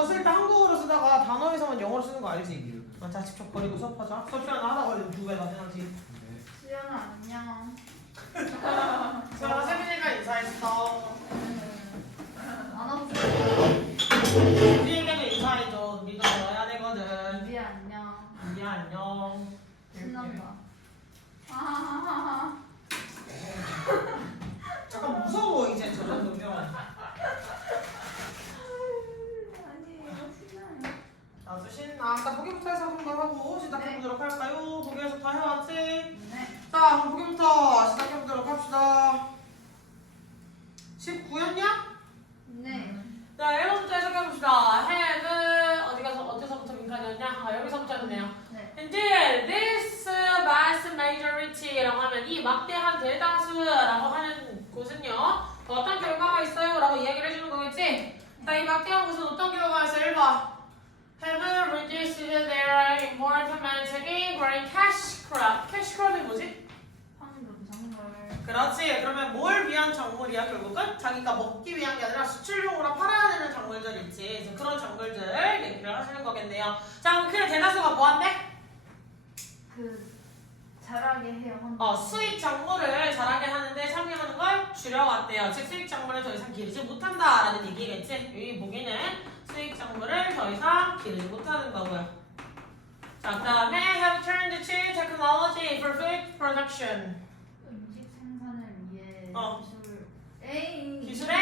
그거 쓸 때 한국어로 쓰다가 단어에서만 영어로 쓰는 거 알지? 자, 직접 버리고 수업하자. 수업 시간 하나 걸리면 2배다 생각지. 수연아 안녕. 수연아 세빈이가 인사했어. 안 하고 우리에게도 인사해줘. 우리도 넣어야 되거든. 미야 안녕. 우리야 안녕. 신난다. 아하하하. 잠깐 무서워 이제 저 정도면. 아니에요 신나요. 아주 신나. 아까 보기부터 해서 한번 하고 시작해보도록 할까요? 보기에서 다 해왔지? 네. 자, 그럼 보기부터 시작해보도록 합시다. 19였냐? 네. 자, 1번부터 해석해봅시다. have 어디 가서 어디서부터 민간이었냐? 아, 여기서부터였네요. 네. Indeed, this vast majority라고 하면 이 막대한 대다수라고 하는 곳은요 어떤 결과가 있어요? 라고 이야기를 해주는 거겠지? 자, 이 막대한 곳은 어떤 결과가 있어요? 1번 have reduced their involvement in growing cash crop. cash crop이 뭐지? 작물. 그렇지. 그러면 뭘 위한 작물이야 결국은? 자기가 먹기 위한 게 아니라 수출용으로 팔아야 되는 작물들 있지. 그래서 그런 작물들 얘기를 하시는 거겠네요. 자, 그럼 그 대다수가 뭐 한대? 잘하게 해요. 수익 작물을 잘하게 하는데 참여하는 걸 줄여왔대요. 즉 수익 작물을 더 이상 기르지 못한다라는 얘기겠지. 여기 보기는 수익 작물을 더 이상 기르지 못하는 거고요. 자, 그 다음에 have turned to technology for food production. 음식 생산을 위해 기술. 기술에?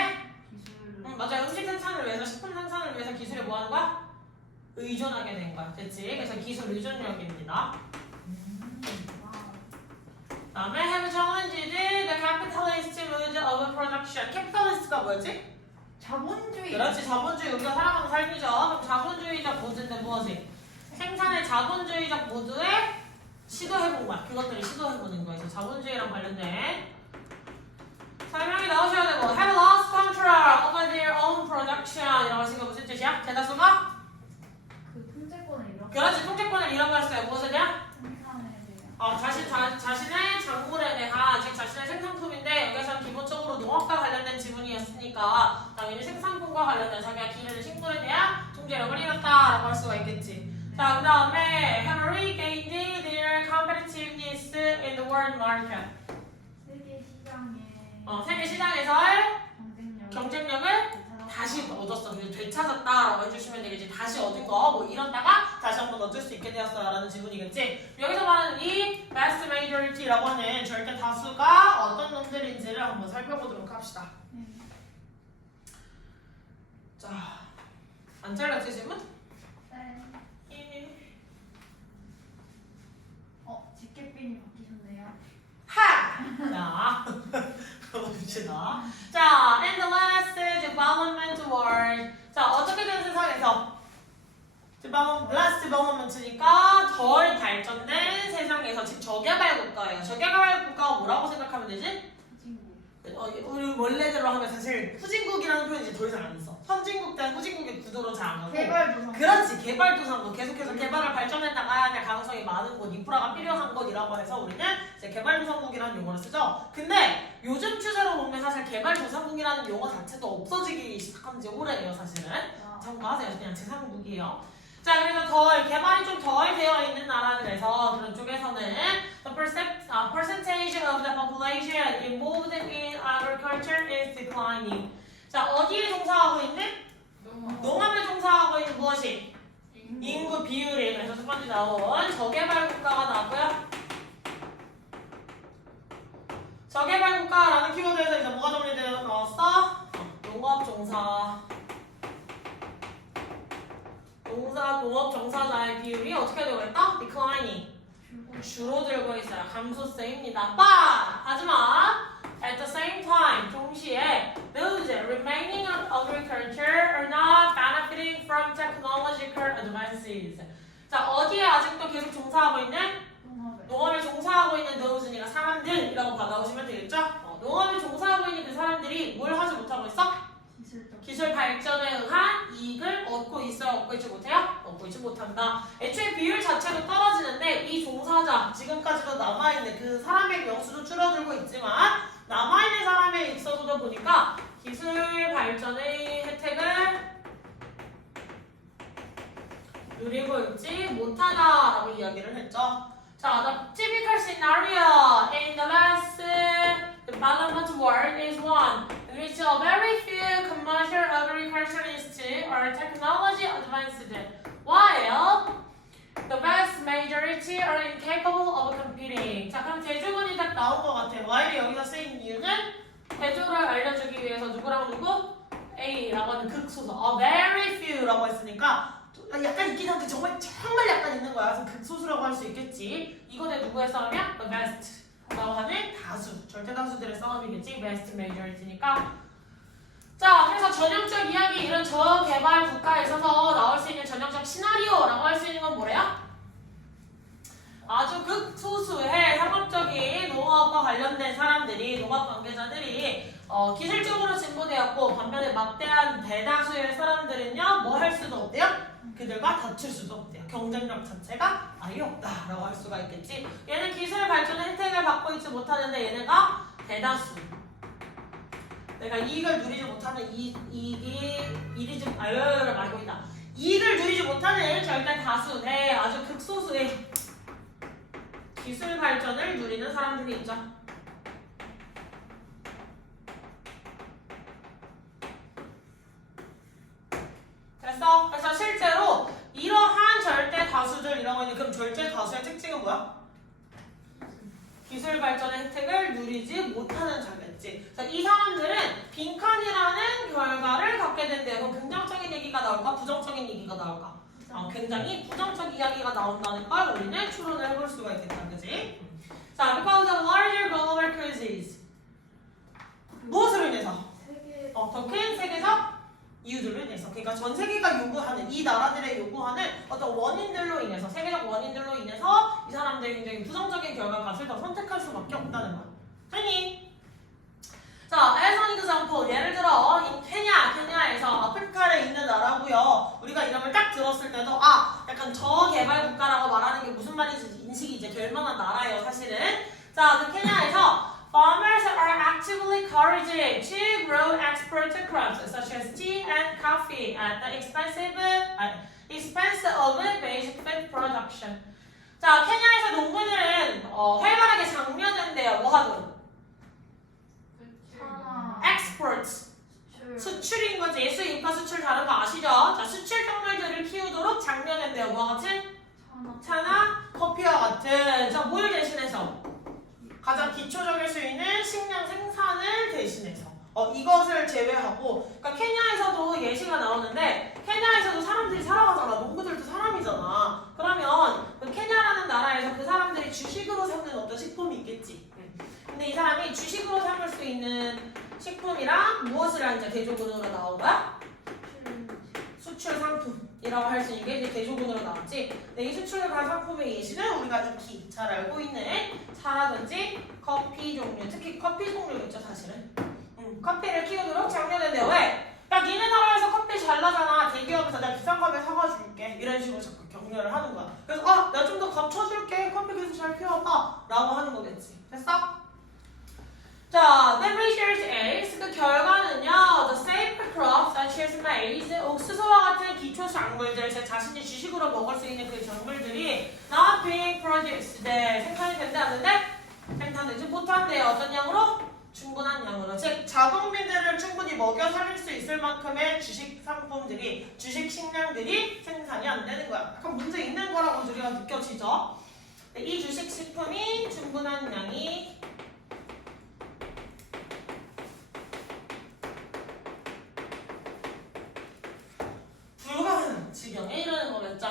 기술. 맞아요. 음식 생산을 위해서, 식품 생산을 위해서 기술에 뭐 하는 거야? 의존하게 된 거야. 됐지? 그래서 기술 의존력입니다. 다음에 have challenged the capitalist mode of production. capitalist가 뭐였지? 자본주의. 그렇지. 자본주의. 우리가 살아가는 삶이죠. 그럼 자본주의적 모드인데 무엇이? 생산의 자본주의적 모드에 시도해본 거야. 그것들을 시도해보는 거야. 그래서 자본주의랑 관련된 설명이 나오셔야 되고 have lost control over their own production 이라고 하신 거 무슨 뜻이야? 대다수가? 통제권을 잃어. 그렇지. 통제권을 잃어버렸어요. 무엇에 대한? 생산에 대한. 자신의 작물에 대한, 즉 자신의 생산품인데 여기서는 기본적으로 농업과 관련된 지문이었으니까 당연히 생산품과 관련된 자기가 기르는 식물에 대한 통제력을 잃었다라고 할 수가 있겠지. 자, 그 다음에 have regained their competitiveness in the world market. 세계 시장에서의 경쟁력을 다시 얻었어. 되찾았다라고 해주시면 되겠지. 다시 얻은 거, 뭐 이런다가 다시 한번 얻을 수 있게 되었어요. 라는 지문이겠지. 여기서 말하는 이 vast majority라고 하는 절대 다수가 어떤 놈들인지를 한번 살펴보도록 합시다. 자, 안 잘랐지, 질문? 네. 집게핀이 바뀌셨네요. 하! 자, 가봅시다. 자, in the last development world. 자, 어떻게 된 세상에서? last development니까 덜 발전된 세상에서, 즉 저개발 국가예요. 저개발 국가가 뭐라고 생각하면 되지? 우리 원래대로 하면 사실 후진국이라는 표현이 이제 더 이상 안 써. 선진국 대 후진국의 구도로 잘 안 가고. 개발도상국. 그렇지. 개발도상국. 계속해서 개발을 발전해 나가야 될 가능성이 많은 곳, 인프라가 필요한 곳이라고 해서 우리는 이제 개발도상국이라는 용어를 쓰죠. 근데 요즘 추세로 보면 사실 개발도상국이라는 용어 자체도 없어지기 시작한 지 오래예요, 사실은. 참고하세요. 그냥 제3국이에요. 자, 그래서 개발이 좀 덜 되어 있는 나라들에서 그런 쪽에서는 the percentage of the population involved in agriculture is declining. 자, 어디에 종사하고 있는? 농업에 종사하고 있는 무엇이? 인구 비율이. 그래서 첫 번째 나온 저개발 국가가 나왔고요. 저개발 국가라는 키워드에서 이제 뭐가 정리되어 나왔어? 농업 종사. 농업 종사자의 비율이 어떻게 되고 있다? declining. 줄어들고 있어요. 감소세입니다. 하지만 at the same time, 동시에 those remaining on agriculture are not benefiting from technological advances. 자, 어디에 아직도 계속 종사하고 있는? 농업에 종사하고 있는 those니까 사람들이라고 받아오시면 되겠죠? 농업에 종사하고 있는 그 사람들이 뭘 하지 못하고 있어? 기술 발전에 의한 이익을 얻고 있어요? 얻고 있지 못해요? 얻고 있지 못한다. 애초에 비율 자체도 떨어지는데 이 종사자, 지금까지도 남아있는 그 사람의 명수도 줄어들고 있지만 남아있는 사람에 있어서도 보니까 기술 발전의 혜택을 누리고 있지 못하다라고 이야기를 했죠. 자, the typical scenario in the lesson development world is one in which a very few commercial agriculturists are technology advanced, while the vast majority are incapable of competing. 자, 그럼 대조문이 딱 나온 것 같아요. while이 여기서 쓰인 이유는 대조를 알려주기 위해서 누구랑 누구? A라고 하는 극소수. A very few라고 했으니까 약간 있긴 한데 정말 약간 있는 거야. 그래서 극소수라고 할 수 있겠지. 이거는 누구의 싸움이야? The vast라고 하는 다수, 절대 다수들의 싸움이겠지. vast majority니까. 자, 그래서 전형적 이야기 이런 저개발 국가에 있어서 나올 수 있는 전형적 시나리오라고 할 수 있는 건 뭐래요? 아주 극소수의 상업적인 농업과 관련된 사람들이, 농업 관계자들이 기술적으로 진보되었고 반면에 막대한 대다수의 사람들은요 뭐 할 수도 없대요? 그들과 다툴 수도 없대요. 경쟁력 자체가 아예 없다라고 할 수가 있겠지. 얘는 기술 발전의 혜택을 받고 있지 못하는데 얘네가 대다수. 내가 이익을 누리지 못하는 이익을 누리지 못하는 절대 다수, 네 아주 극소수의 기술 발전을 누리는 사람들이 있죠. 됐어? 그래서 실제로 이러한 절대 다수들이라고 하는 그럼 절대 다수의 특징은 뭐야? 기술 발전의 혜택을 누리지 못하는 자겠지. 그래서 이 사람들은 빈칸이라는 결과를 갖게 된대요. 그럼 긍정적인 얘기가 나올까? 부정적인 얘기가 나올까? 굉장히 부정적 이야기가 나온다는 걸 우리는 추론을 해볼 수가 있겠다. 그지? 자, because of larger global crises. 무엇으로 인해서? 더 큰 세계적 이유들로 인해서. 그러니까 전 세계가 요구하는, 이 나라들의 요구하는 어떤 원인들로 인해서, 세계적 원인들로 인해서 이 사람들이 굉장히 부정적인 결과값을 더 선택할 수밖에 없다는 거야. 됐니? 자, as an example, 예를 들어 케냐에서 아프리카에 있는 나라고요. 우리가 이름을 딱 들었을 때도 약간 저개발 국가라고 말하는 게 무슨 말인지 인식이 이제 될 만한 나라예요, 사실은. 자, 그 케냐에서 farmers are actively encouraged to grow export crops such as tea and coffee at the expense of basic food production. 자, 케냐에서 농부들은 활발하게 장려된대요. 뭐 하든? exports. 수출인 거지. 수입과 수출 다른 거 아시죠? 자, 수출 작물들을 키우도록 장려된대요. 뭐 같은? 차나 커피와 같은. 자, 뭘 대신해서? 가장 기초적일 수 있는 식량 생산을 대신해서. 이것을 제외하고, 그러니까 케냐에서도 예시가 나오는데 케냐에서도 사람들이 살아가잖아. 농부들도 사람이잖아. 그러면 그 케냐라는 나라에서 그 사람들이 주식으로 삼는 어떤 식품이 있겠지. 근데 이 사람이 주식으로 삼을 수 있는 식품이랑 무엇이랑 이제 대조군으로 나온 거야? 수출 상품이라고 할 수 있는 게 이제 대조군으로 나왔지. 근데 이 수출을 간 상품의 예시는 우리가 익히 잘 알고 있는 차라든지 커피 종류, 특히 커피 종류겠죠, 사실은. 커피를 키우도록 장려된대요. 왜? 야, 니네 나라에서 커피 잘 나잖아. 대기업에서 내가 비싼 값에 사가 줄게. 이런 식으로 자꾸 격려를 하는 거야. 그래서 내가 좀 더 값 쳐줄게. 커피 계속 잘 키워봐. 라고 하는 거겠지. 됐어? 자, the result is 그 결과는요, the safe crops such as maize, 옥수수와 같은 기초 작물들, 제 자신이 주식으로 먹을 수 있는 그 작물들이 not being produced, 네, 생산이 된대 안 된대? 생산되지 못한대요. 어떤 양으로? 충분한 양으로. 즉, 자국민들을 충분히 먹여 살릴 수 있을 만큼의 주식 상품들이, 주식 식량들이 생산이 안 되는 거야. 약간 문제 있는 거라고 우리가 느껴지죠? 이 주식 식품이 충분한 양이 불가능한 지경에 이르는 거겠죠.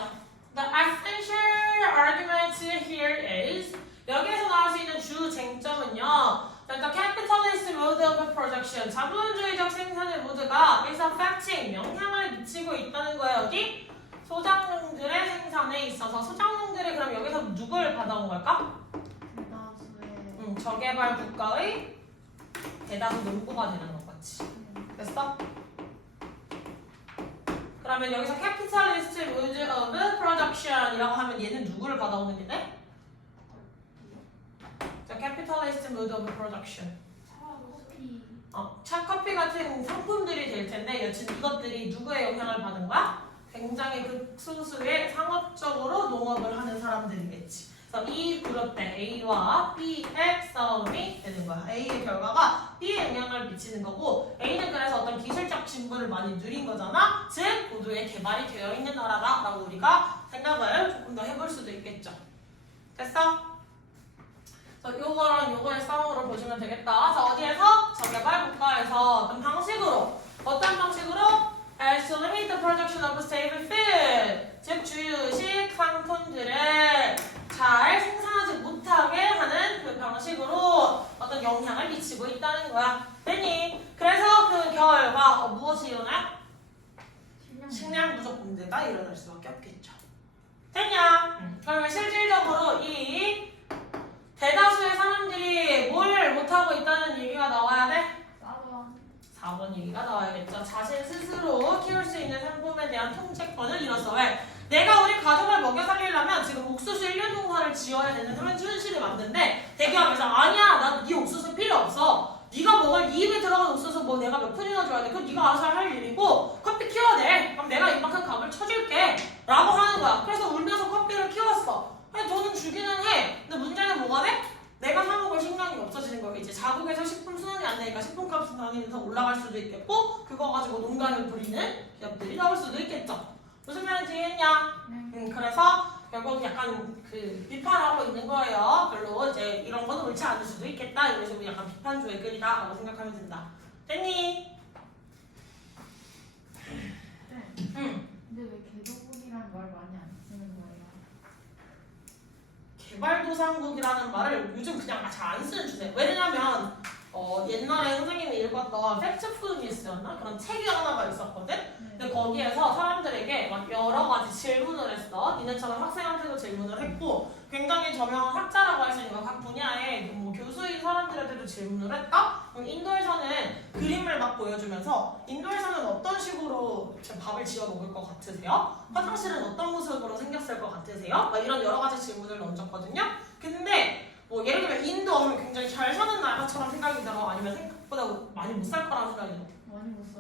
The essential argument here is 여기에서 나올 수 있는 주 쟁점은요. 그러니까 capitalist mode of production, 자본주의적 생산의 모드가 is affecting, 영향을 미치고 있다는 거예요. 여기 소작농들의 생산에 있어서. 소작농들이 그럼 여기서 누굴 받아온 걸까? 저개발 국가의 대다수 농부가 되는 것 같지. 됐어? 그러면 여기서 capitalist mode of production이라고 하면 얘는 누구를 받아오는 얘네? capitalist mode of production. 차, 커피 같은 상품들이 될 텐데 여튼 이것들이 누구의 영향을 받은 거야? 굉장히 극소수의 상업적으로 농업을 하는 사람들이겠지. 그래서 이 그룹 때 A와 B의 싸움이 되는 거야. A의 결과가 B에 영향을 미치는 거고 A는 그래서 어떤 기술적 진보를 많이 누린 거잖아. 즉 고도의 개발이 되어 있는 나라다라고 우리가 생각을 조금 더 해볼 수도 있겠죠. 됐어? 그래서 요거랑 요거의 싸움으로 보시면 되겠다. 자, 어디에서? 저개발 국가에서 어떤 방식으로 어떤 방식으로? As to limit the production of stable food 즉 주유식 상품들을 잘 생산하지 못하게 하는 그 방식으로 어떤 영향을 미치고 있다는 거야. 됐니? 그래서 그 결과 무엇이 일어나? 식량 부족 문제가 일어날 수밖에 없겠죠. 됐냐? 그러면 실질적으로 이 대다수의 사람들이 뭘 못하고 있다는 얘기가 나와야 돼? 4번 얘기가 나와야겠죠. 자신 스스로 키울 수 있는 상품에 대한 통제권을 잃었어. 왜? 내가 우리 가족을 먹여 살리려면 지금 옥수수 1년 농사를 지어야 되는 그런 현실이 맞는데 대기업에서 아니야 난 네 옥수수 필요 없어. 네가 먹을 네 입에 들어간 옥수수 뭐 내가 몇 푼이나 줘야 돼. 그럼 네가 알아서 할 일이고 커피 키워야 돼. 그럼 내가 이만큼 값을 쳐줄게 라고 하는 거야. 그래서 울면서 커피를 키웠어. 아니 돈은 주기는 해. 근데 문제는 뭐가 돼? 내가 사 먹을 식량이 없어지는 거겠지. 자국에서 식품 순환이 안 되니까 식품값이 당연히 더 올라갈 수도 있겠고 그거 가지고 농간을 부리는 기업들이 나올 수도 있겠죠. 무슨 말인지 이해했냐? 그래서 결국 약간 그 비판하고 있는 거예요. 별로 이제 이런 건 옳지 않을 수도 있겠다. 이런 식으로 약간 비판조의 글이다라고 생각하면 된다. 됐니? 네. 근데 왜 개도국이라는 말 많이 안 쓰는 거예요? 개발도상국이라는 말을 요즘 그냥 잘 안 쓰는 추세. 왜냐면 옛날에 선생님이 읽었던 팩트푸드 뉴스였나? 그런 책이 하나가 있었거든? 근데 거기에서 사람들에게 막 여러 가지 질문을 했어. 니네처럼 학생한테도 질문을 했고 굉장히 저명한 학자라고 할 수 있는 각 분야의 뭐 교수인 사람들한테도 질문을 했다? 그럼 인도에서는 그림을 막 보여주면서 인도에서는 어떤 식으로 밥을 지어 먹을 것 같으세요? 화장실은 어떤 모습으로 생겼을 것 같으세요? 막 이런 여러 가지 질문을 던졌거든요. 근데 뭐 예를 들면 인도 하면 굉장히 잘 사는 나라처럼 생각이 들어? 아니면 생각보다 많이 못 살 거라는 생각이 들어?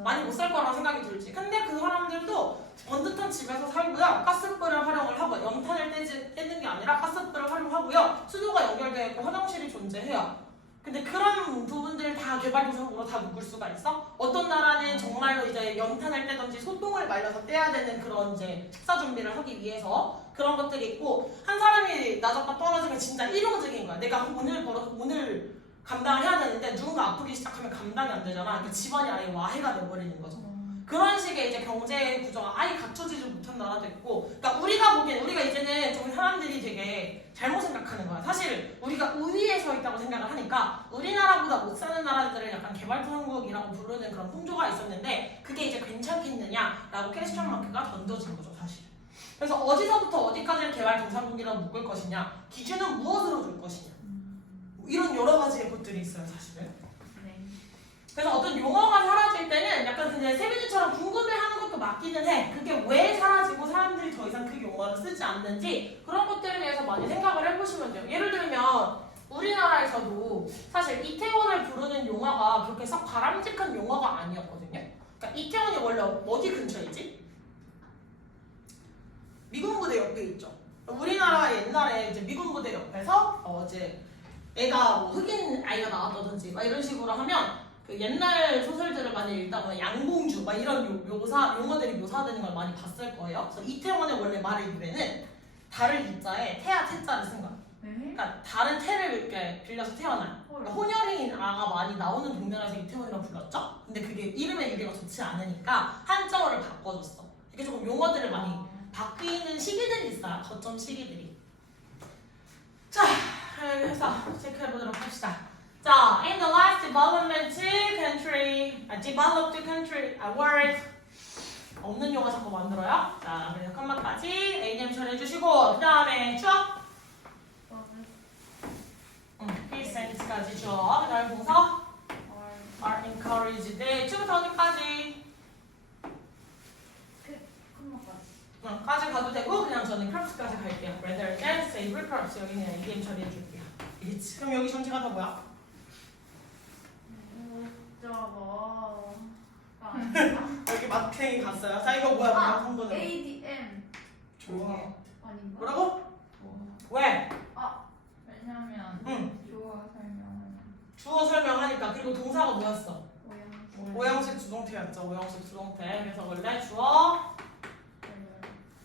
많이 못 살 거라는 생각이 들지. 근데 그 사람들도 번듯한 집에서 살고요. 가스불을 활용을 하고 염탄을 떼는 게 아니라 가스불을 활용하고요. 수도가 연결되어 있고 화장실이 존재해요. 근데 그런 부분들을 다 개발도상국으로 다 묶을 수가 있어? 어떤 나라는 정말로 이제 염탄을 떼든지 소똥을 말려서 떼야 되는 그런 이제 식사 준비를 하기 위해서 그런 것들이 있고 한 사람이 나저가 떨어지면 진짜 일용직인 거야. 내가 오늘 감당을 해야 되는데 누군가 아프기 시작하면 감당이 안 되잖아. 그러니까 집안이 아예 와해가 돼버리는 거죠. 그런 식의 이제 경제 구조가 아예 갖춰지지 못한 나라도 있고, 그러니까 우리가 보기엔 우리가 이제는 좀 사람들이 되게 잘못 생각하는 거야. 사실 우리가 우위에 서 있다고 생각을 하니까 우리나라보다 못 사는 나라들을 약간 개발도상국이라고 부르는 그런 풍조가 있었는데 그게 이제 괜찮겠느냐라고 퀘스천 마크가 던져진 거죠, 사실. 그래서 어디서부터 어디까지를 개발도상국이라고 묶을 것이냐, 기준은 무엇으로 줄 것이냐, 이런 여러 가지의 것들이 있어요, 사실은. 그래서 어떤 용어가 사라질 때는 약간 근데 세빈이처럼 궁금해하는 것도 맞기는 해. 그게 왜 사라지고 사람들이 더 이상 그 용어를 쓰지 않는지 그런 것들에 대해서 많이 생각을 해보시면 돼요. 예를 들면 우리나라에서도 사실 이태원을 부르는 용어가 그렇게 썩 바람직한 용어가 아니었거든요. 그러니까 이태원이 원래 어디 근처이지? 미군 부대 옆에 있죠. 우리나라 옛날에 이제 미군 부대 옆에서 이제 애가 뭐 흑인 아이가 나왔다든지 막 이런 식으로 하면 그 옛날 소설들을 많이 읽다 보면 양봉주 막 이런 용어들이 묘사되는 걸 많이 봤을 거예요. 그래서 이태원의 원래 말의 유래는 달을 이자에 태아 태자를 쓴 거야. 그러니까 다른 태를 이렇게 빌려서 태어난. 그러니까 혼혈인 아가 많이 나오는 동네라서 이태원이라고 불렀죠. 근데 그게 이름의 유래가 좋지 않으니까 한자어를 바꿔줬어. 이게 조금 용어들을 많이 바뀌는 시기들이 있어요. 거점 시기들이. 자, 그래서 체크해보도록 합시다. 자, in the last developed country, word 없는 용어 자꾸 만들어요. 자, 그래서 컴마까지 A&M 처리해주시고 그 다음에 추억 presents까지 추억 그 다음에 동사 are encouraged 네, 추부터 어디까지? 까지 가도 되고 그냥 저는 crops까지 갈게요. rather than save crops 여기 그냥 A&M 처리해줄게요. 알겠지? 그럼 여기 전체가 다 뭐야? 여기 이렇게 마탱이 갔어요. 자 이거 뭐야? 뭐야? 성분은 ADM. 조용해. 아닌가? 뭐라고? 왜? 왜냐면 응. 주어 설명하는 주어 설명하니까. 그리고 동사가 뭐였어? 오형식. 오형식 주동태였죠. 오형식 주동태. 그래서 원래 주어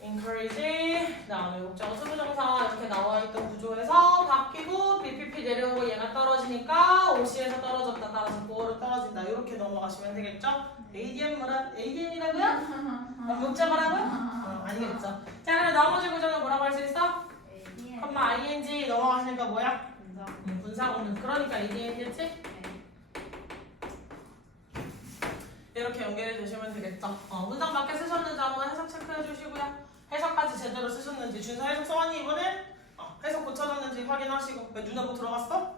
encourage 그다음에 목적어 수부정사 이렇게 나와있던 구조에서 바뀌고 BPP 내려오고 얘가 떨어지니까 OC에서 떨어졌다 따라서 보어로 떨어진다 이렇게 넘어가시면 되겠죠? ADM이라고요? 목적어라고요? 아니겠죠. 자 그럼 나머지 구조는 뭐라고 할 수 있어? ADM. 컴마 ing 넘어가시니까 뭐야? 분석. 분사구문. 그러니까 ADM이겠지? 네. 이렇게 연결해 두시면 되겠죠. 문장 밖에 쓰셨는지 한번 해석 체크해 주시고요. 해석까지 제대로 쓰셨는지 준서 해석 써왔니 이번에? 해석 고쳐졌는지 확인하시고. 왜 눈 아파 들어갔어?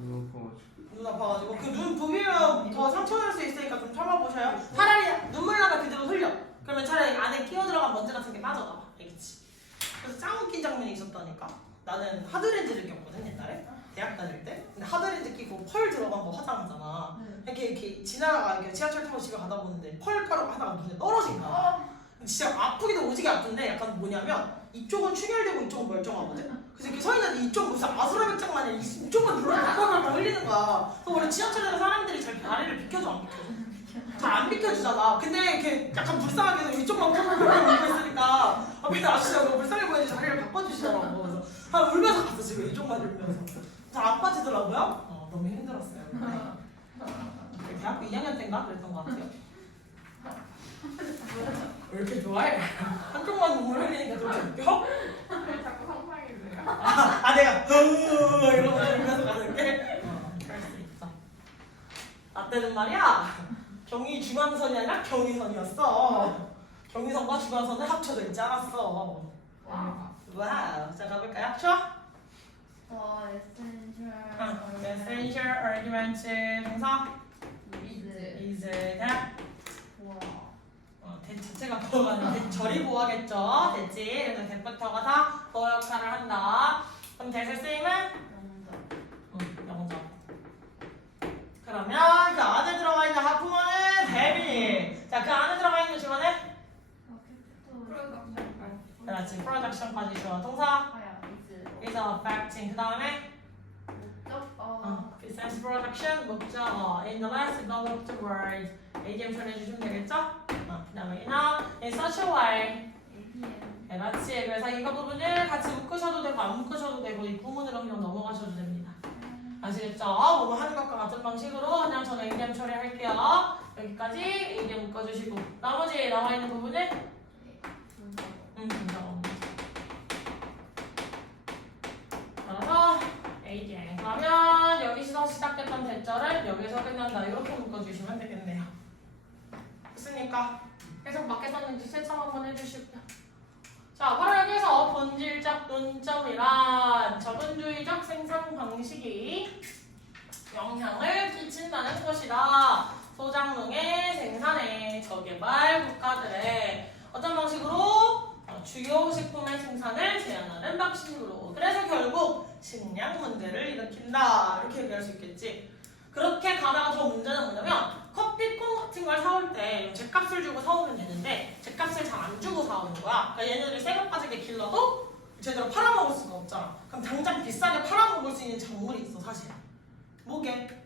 눈 아파가지고 그 눈 부비면 더 상처낼 수 있으니까 좀 참아보셔요. 차라리 눈물 나면 그대로 흘려. 그러면 차라리 안에 끼어 들어간 먼지 같은 게 빠져나와. 알겠지? 그래서 짱 웃긴 장면이 있었다니까. 나는 하드렌즈를 꼈거든 옛날에 대학 다닐 때. 근데 하드렌즈 끼고 펄 들어간 거 화장하잖아. 이렇게 지나가 이렇게 지하철 타고 집에 가다 보는데 펄 가루가 하다가 눈에 떨어진 거야. 진짜 아프기도 오지게 아픈데 약간 뭐냐면 이쪽은 충혈되고 이쪽은 멀쩡하거든. 그래서 이렇게 서 있는데 이쪽 무슨 아수라백장 마냥 이쪽은 물을 흘리는 거야. 그래서 원래 지하철에서 사람들이 잘 다리를 비켜줘 안 비켜줘? 잘 안 비켜주잖아. 근데 이렇게 약간 불쌍하게 이쪽만 펄펄펄 울고 있으니까 앞에 아저씨가 너무 불쌍해 보이는지 자리를 바꿔주시더라고. 그래서 울면서 갔어 집에 이쪽만 울면서. 잘 아파지더라고요. 너무 힘들었어요. 네. 대학교 2학년 때인가 그랬던 것 같아요. 왜 이렇게 좋아해? 한쪽만 눈물 흘리니까 그렇게 웃겨? 자꾸 상상이 돼요. 내가 이러면서 울면서 가는 게? 그럴 수 있어. 나 때는 말이야 경의 중앙선이 아니라 경의선이었어. 경의선과 중앙선은 합쳐져 있지 않았어. 와우. 자 가볼까요? 좋아? essential argument 동사 is that 대 자체가 보어가 아닌데 절이 보어겠죠. 됐지? 그래서 대부터가 다 보어 역할을 한다. 그럼 대세 쓰임은? 영접. 그러면 그 안에 들어가 있는 하프먼은 대비. 자, 그 안에 들어가 있는 주어는? 그렇지. 프로덕션까지 주어. 동사? is affecting. 그 다음에? business production 목적어. in the less developed world. ADM 처리해주시면 되겠죠? 그 다음에 in such a way. 그렇지. 그래서 이거 부분을 같이 묶으셔도 되고 안 묶으셔도 되고 이 부분으로 그냥 넘어가셔도 됩니다. 아시겠죠? 뭐뭐 하는 것과 같은 방식으로 그냥 저는 ADM 처리할게요. 여기까지 ADM 묶어주시고 나머지 나와있는 부분을 분석어. 따라서 ADM. 그러면 여기서 시작됐던 대절을 여기서 끝난다. 이렇게 묶어주시면 되겠네요. 됐습니까? 해석 맞게 썼는지 채점 한번 해주시고요. 자, 바로 여기서 본질적 논점이란 자본주의적 생산 방식이 영향을 끼친다는 것이다. 소장농의 생산에 저개발 국가들의 어떤 방식으로 주요 식품의 생산을 제한하는 방식으로. 그래서 결국 식량 문제를 일으킨다. 이렇게 얘기할 수 있겠지. 그렇게 가다가 더 문제는 뭐냐면 커피 콩 같은 걸 사올 때 죗값을 주고 사오면 되는데 죗값을 잘 안 주고 사오는 거야. 그러니까 얘네들이 새벽 빠지게 길러도 제대로 팔아먹을 수가 없잖아. 그럼 당장 비싸게 팔아먹을 수 있는 작물이 있어 사실. 뭐게?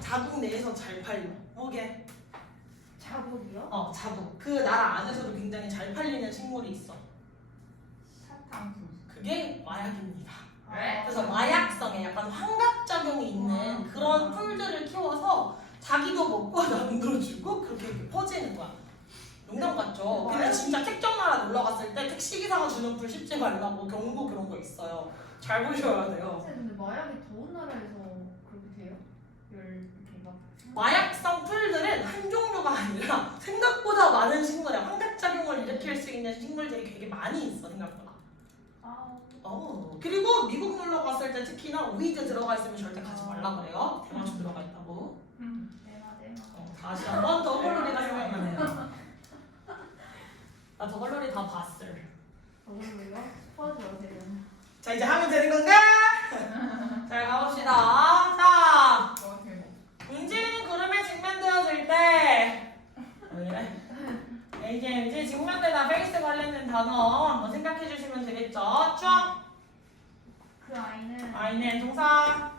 자국 내에서 잘 팔려. 뭐게? 자국이요? 자국. 그 나라 안에서도 굉장히 잘 팔리는 식물이 있어. 사탕수수. 그게 마약입니다. 왜? 그래서 마약성에 약간 환각작용이 있는 그런 풀들을 키워서 자기도 먹고 남도 주고 그렇게 퍼지는 거야. 농담 같죠? 근데 진짜 특정 나라 놀러 갔을 때 택시기사가 주는 풀 씹지 말라고 경고 그런 거 있어요. 잘 보셔야 돼요. 근데 마약이 더운 나라에서 그렇게 돼요? 이렇게 막 마약성 풀들은 한 종류가 아니라 생각보다 많은 식물에 환각작용을 일으킬 수 있는 식물들이 되게 많이 있어 생각보다. 그리고 미국 놀러 갔을 때 특히나 위드 들어가 있으면 절대 가지 말라 그래요. 대마초 들어가 있다고. 다시 한번 더글로리가 생각나네요. 나 더글로리 다 봤어. 더글로리가? 스포하지 마세요. 자 이제 하면 되는 건가? 잘 가봅시다. 자, 움직이는 구름에 직면되어질 때 왜 이래? 이제 지금 현대나 페이스 관련된 단어 한번 생각해 주시면 되겠죠? 쭉! 그 아이는 I는 동사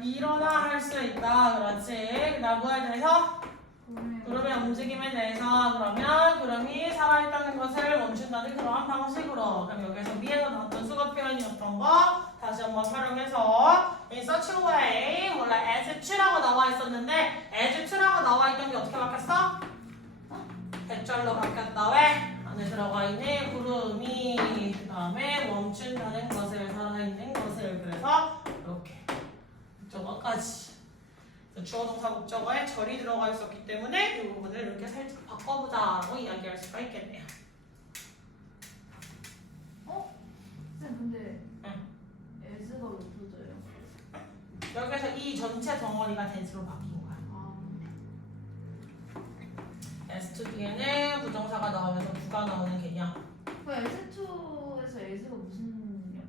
일어나 할 수 있다. 그렇지. 그 다음 뭐에 대해서? 구름의 움직임에 대해서 그러면 구름이 살아있다는 것을 멈춘다는 그러한 방식으로 그럼 여기서 위에서 나왔던 수거 표현이었던 거 다시 한번 활용해서 in such a way 원래 as to라고 나와 있었는데 as to라고 나와 있던 게 어떻게 바뀌었어? 대절로 바뀌었다. 왜? 안에 들어가 있는 구름이 그 다음에 멈춘다는 것을 살아있는 것을 그래서 이렇게 저거까지 주어 동사 목적어에 절이 들어가 있었기 때문에 이 부분을 이렇게 살짝 바꿔보자라고 이야기할 수가 있겠네요. 쌤 근데 응. 에즈가 왜 없어져요? 여기서 이 전체 덩어리가 dense로 바뀐 거야. S to D에는 부정사가 나오면서 부가 나오는 개념. 그 에즈2에서 에즈가 무슨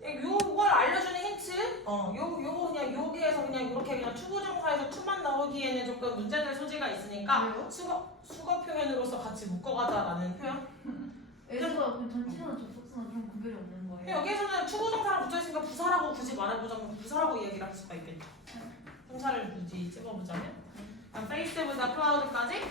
역할이에요? 요걸 알려주는 힌트? 요거 그냥 여기에서 그냥 이렇게 그냥 투부정사에서 투만 나오기에는 조금 문제될 소지가 있으니까 왜요? 수거 표현으로서 같이 묶어가자라는 표현. 에즈가 그 전치사나 접속사나 좀 구별이 없는 거예요? 여기에서는 투부정사랑 붙어있으니까 부사라고 굳이 말해보자면 부사라고 얘기를 할 수가 있겠죠. 형사를 굳이 찍어보자면 페이스보다 클라우드까지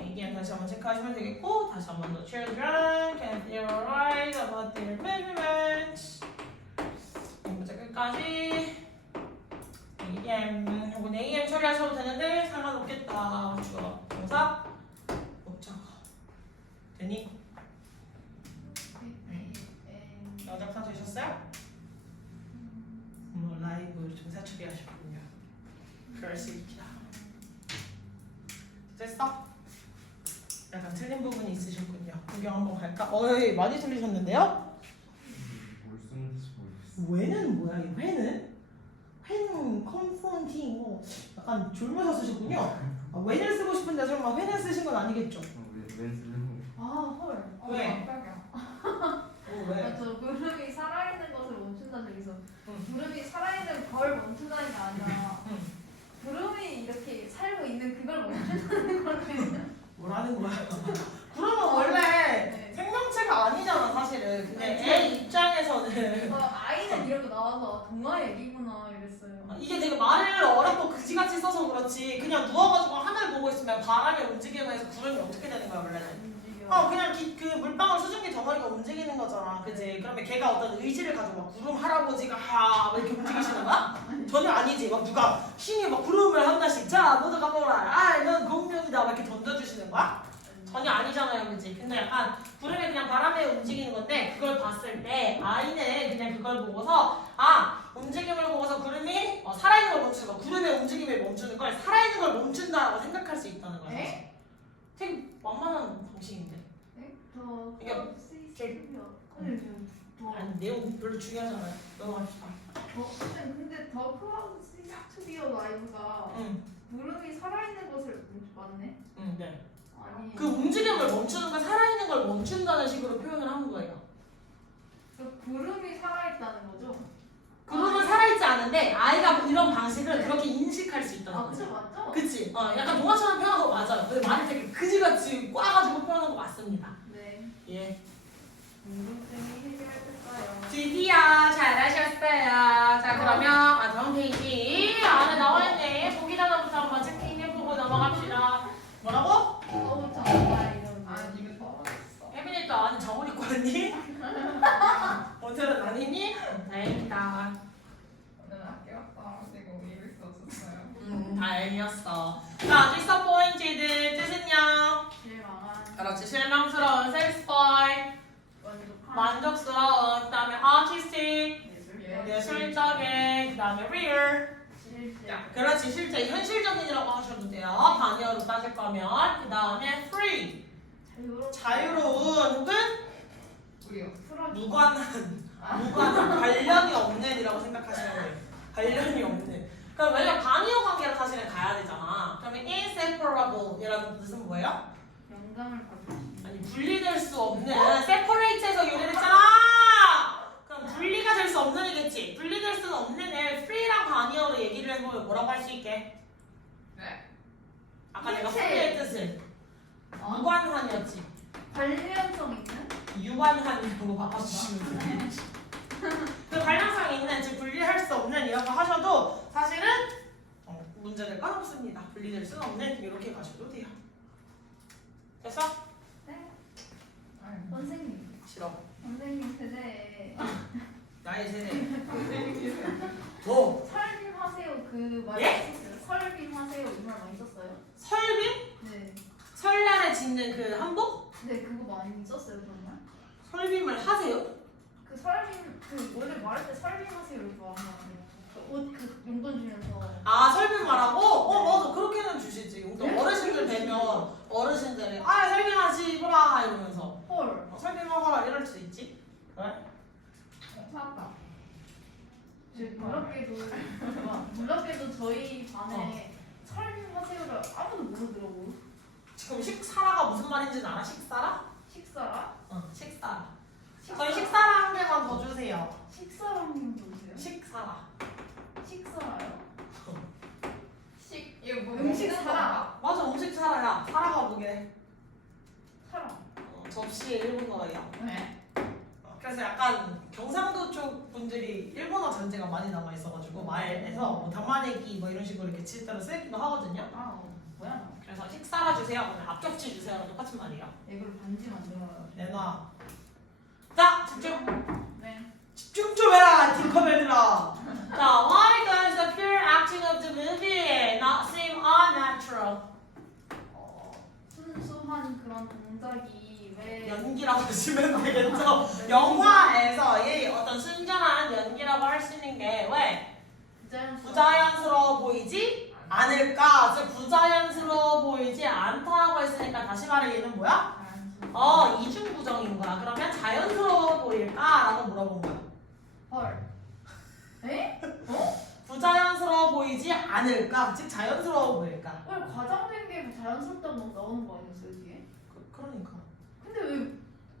얘기한 다시 한번 체크하시면 되겠고 다시 한번 더 children can theorize about their movements 문제 끝까지 AM 혹은 AM 처리하셔도 되는데 상관없겠다. 주어, 동사, 목적어 되니? 여작사 되셨어요? 라이브 동사 처리하셨군요. 그럴 수 있다. 됐어? 약간 틀린 부분이 있으셨군요. 구경 한번 갈까? 어이 많이 틀리셨는데요? 뭘 쓰는지 모르겠어. 왜는 뭐야? 이 회는? 회는 confronting 뭐 약간 졸면서 쓰셨군요. 왜는 쓰고 싶은데 설마 회는 쓰신 건 아니겠죠? 왜 쓰는 헐. 왜? 깜짝이야. 왜? 저 구름이 살아있는 것을 멈춘다는 얘기서 응. 구름이 살아있는 걸 멈춘다는 게 아니라 응. 구름이 이렇게 살고 있는 그걸 멈춘다는 거는 뭐라는 거야? 그러면 원래 네. 생명체가 아니잖아 사실은. 근데 애 입장에서는 아이는 이런 거 나와서 동화 얘기구나 이랬어요. 이게 되게 말을 어렵고 그지같이 써서 그렇지 그냥 누워가지고 하늘 보고 있으면 바람이 움직이면서 구름이 어떻게 되는 거야 원래는? 그냥 그 물방울 수증기 덩어리가 움직이는 거잖아, 그지? 그러면 걔가 어떤 의지를 가지고 막 구름 할아버지가 막 이렇게 움직이시는 거야? 전혀 아니지. 막 누가 신이 막 구름을 한다씩 자 모두가 보라. 넌 공룡이다 막 이렇게 던져주시는 거야? 전혀 아니잖아요, 그지? 근데 약간 구름이 그냥 바람에 움직이는 건데 그걸 봤을 때 아이는 그냥 그걸 보고서 움직임을 보고서 구름이 살아있는 걸 멈추는 거, 구름의 움직임을 멈추는 걸 살아있는 걸 멈춘다라고 생각할 수 있다는 거야. 에? 되게 만만한 방식인데. 더 이게 스튜디오. 아니 내용 별로 중요하지 않아요. 넘어갑시다. 근데 더 클라우드 스튜디오 라이브가 응, 구름이 살아있는 것을 맞네? 응, 네. 아니 그 움직임을 멈추는 걸 살아있는 걸 멈춘다는 식으로 표현을 한 거예요. 그 구름이 살아있다는 거죠? 구름은 살아있지 않은데 아이가 이런 방식을 그렇게 인식할 수 있다는 그쵸 거죠. 맞죠? 그치? 약간 동화처럼 표현한 거 맞아요. 근데 말을 되게 그지같이 꽈가지고 표현한 거 맞습니다. 네. 예. 공동생이 해결했어요. 드디어 잘하셨어요. 자 그러면 다음 페이지 안에 나와있네. 보기 단어부터 한번 체킹해보고 넘어갑시다. 뭐라고? 정말 이런 이거 떨어졌어. 혜빈이 또 안에 저울 입고 왔니? 오늘은 아니니? 다행이다. 오늘 학교 떨어지고 일을 썼었어요. 다행이었어. 자, disappointed 뜻은요? 실망한 그렇지, 실망스러운, satisfied, 만족한 만족스러운, 그 다음에 artistic, 예술 예술적인, 그 다음에 real. 실제 그렇지, 실제, 현실적인이라고 하셔도 돼요. 반의어로 따질 거면. 그 다음에 free, 자유로운, 혹은 우리요. 무관한, 관련이 없는이라고 생각하시면 돼요. 관련이 없는. 그럼 왜냐 반의어 관계로 사실은 가야 되잖아. 그러면 inseparable 이라는 뜻은 뭐예요? 영감을 받을 아니 분리될 수 없는 separate에서 유래됐잖아. 그럼 분리가 될 수 없는 애겠지. 분리될 수 없는 애 free랑 반의어로 얘기를 해보면 뭐라고 할 수 있게? 네. 아까 내가 일체. 풀이의 뜻을 무관한이었지. 관련성 있는? 유관한이라고 바꿔주시면 돼요. 그 관련성이 있는, 즉 분리할 수 없는 이라고 하셔도 사실은 문제될 건 없습니다. 분리될 수는 없는 이렇게 가셔도 돼요. 됐어? 네. 선생님. 싫어. 선생님 세대에 나의 세대. 뭐? 설빔 하세요 그 말 예? 있었어요. 설빔 하세요 이 말 많이 썼어요. 설빔? 네. 설날에 짓는 그 한복? 네 그거 많이 썼어요 정말. 설빔을 하세요? 그 설빔 그 원래 말할 때 설빔 하세요 이렇게 말하는 거 아니에요? 옷그 용돈 주면서. 아 설빔 말하고? 맞아 그렇게는 주시지. 용돈 어르신들 되면 어르신들이 설빔 하시구나 이러면서 헐. 설빔 하거라 이럴 수 있지. 그래? 찾았다. 놀랍게도 저희 반에 설빔 하세요를 아무도 모르더라고. 지금 식사라가 무슨 말인지는 알아? 식사라? 식사라? 응 식사라. 저희 식사라 한 개만 더 주세요. 식사라는 게 뭐세요? 식사라. 식사라요? 이거 뭐 음식 먹는 사라. 맞아 음식 사라야. 사라가 뭐게? 사람. 접시의 일본어예요. 네. 그래서 약간 경상도 쪽 분들이 일본어 잔재가 많이 남아 있어가지고 말에서 뭐 당마내기 뭐 이런 식으로 이렇게 칠 때로 쓰기도 하거든요. 뭐야? 그래서 식사라 주세요. 그러면 앞접시 주세요랑 똑같은 말이에요. 이걸 반지 만들어요. 내놔. 자 집중. 네. 집중 좀 해라 딩커벨들아. 자, why does the pure acting of the movie not seem unnatural? 순수한 그런 동작이 왜 연기라고 하시면 되겠죠. 영화에서의 어떤 순전한 연기라고 할 수 있는 게 왜 부자연스러워 보이지 않을까? 즉 부자연스러워 보이지 않다라고 했으니까 다시 말해 얘는 뭐야? 이중부정인 거야. 그러면 자연스러워 보일까라고 물어본 거야. 헐. 에? 부자연스러워 보이지 않을까? 즉 자연스러워 보일까? 왜 과장된 게 자연스럽다고 막 나오는 거 아니었어요 뒤에? 그러니까. 근데 왜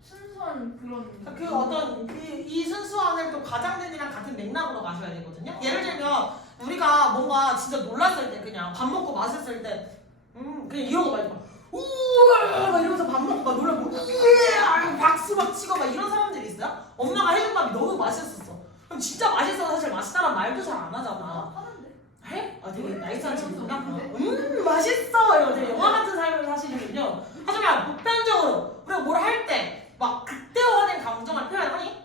순수한 그런 그 어떤 이 순수함을 또 과장된이랑 같은 맥락으로 가셔야 되거든요. 예를 들면 우리가 뭔가 진짜 놀랐을 때 그냥 밥 먹고 맛있을 때 그냥 이러고 막 우와 막 이러면서 밥 먹고 막 놀라고 우와 박수 막 치고 막 이런 사람들이 있어요. 엄마가 해준 밥이 너무 맛있었어. 그럼 진짜 맛있어서 사실 맛있다는 말도 잘 안 하잖아. 하는데. 해? 되게 나이스한 친구구나. 하는데. 맛있어 이러고 되게 영화 같은 삶을 사시는군요. 하지만 보편적으로 우리가 뭘 할 때 막 극대화된 감정을 표현하니?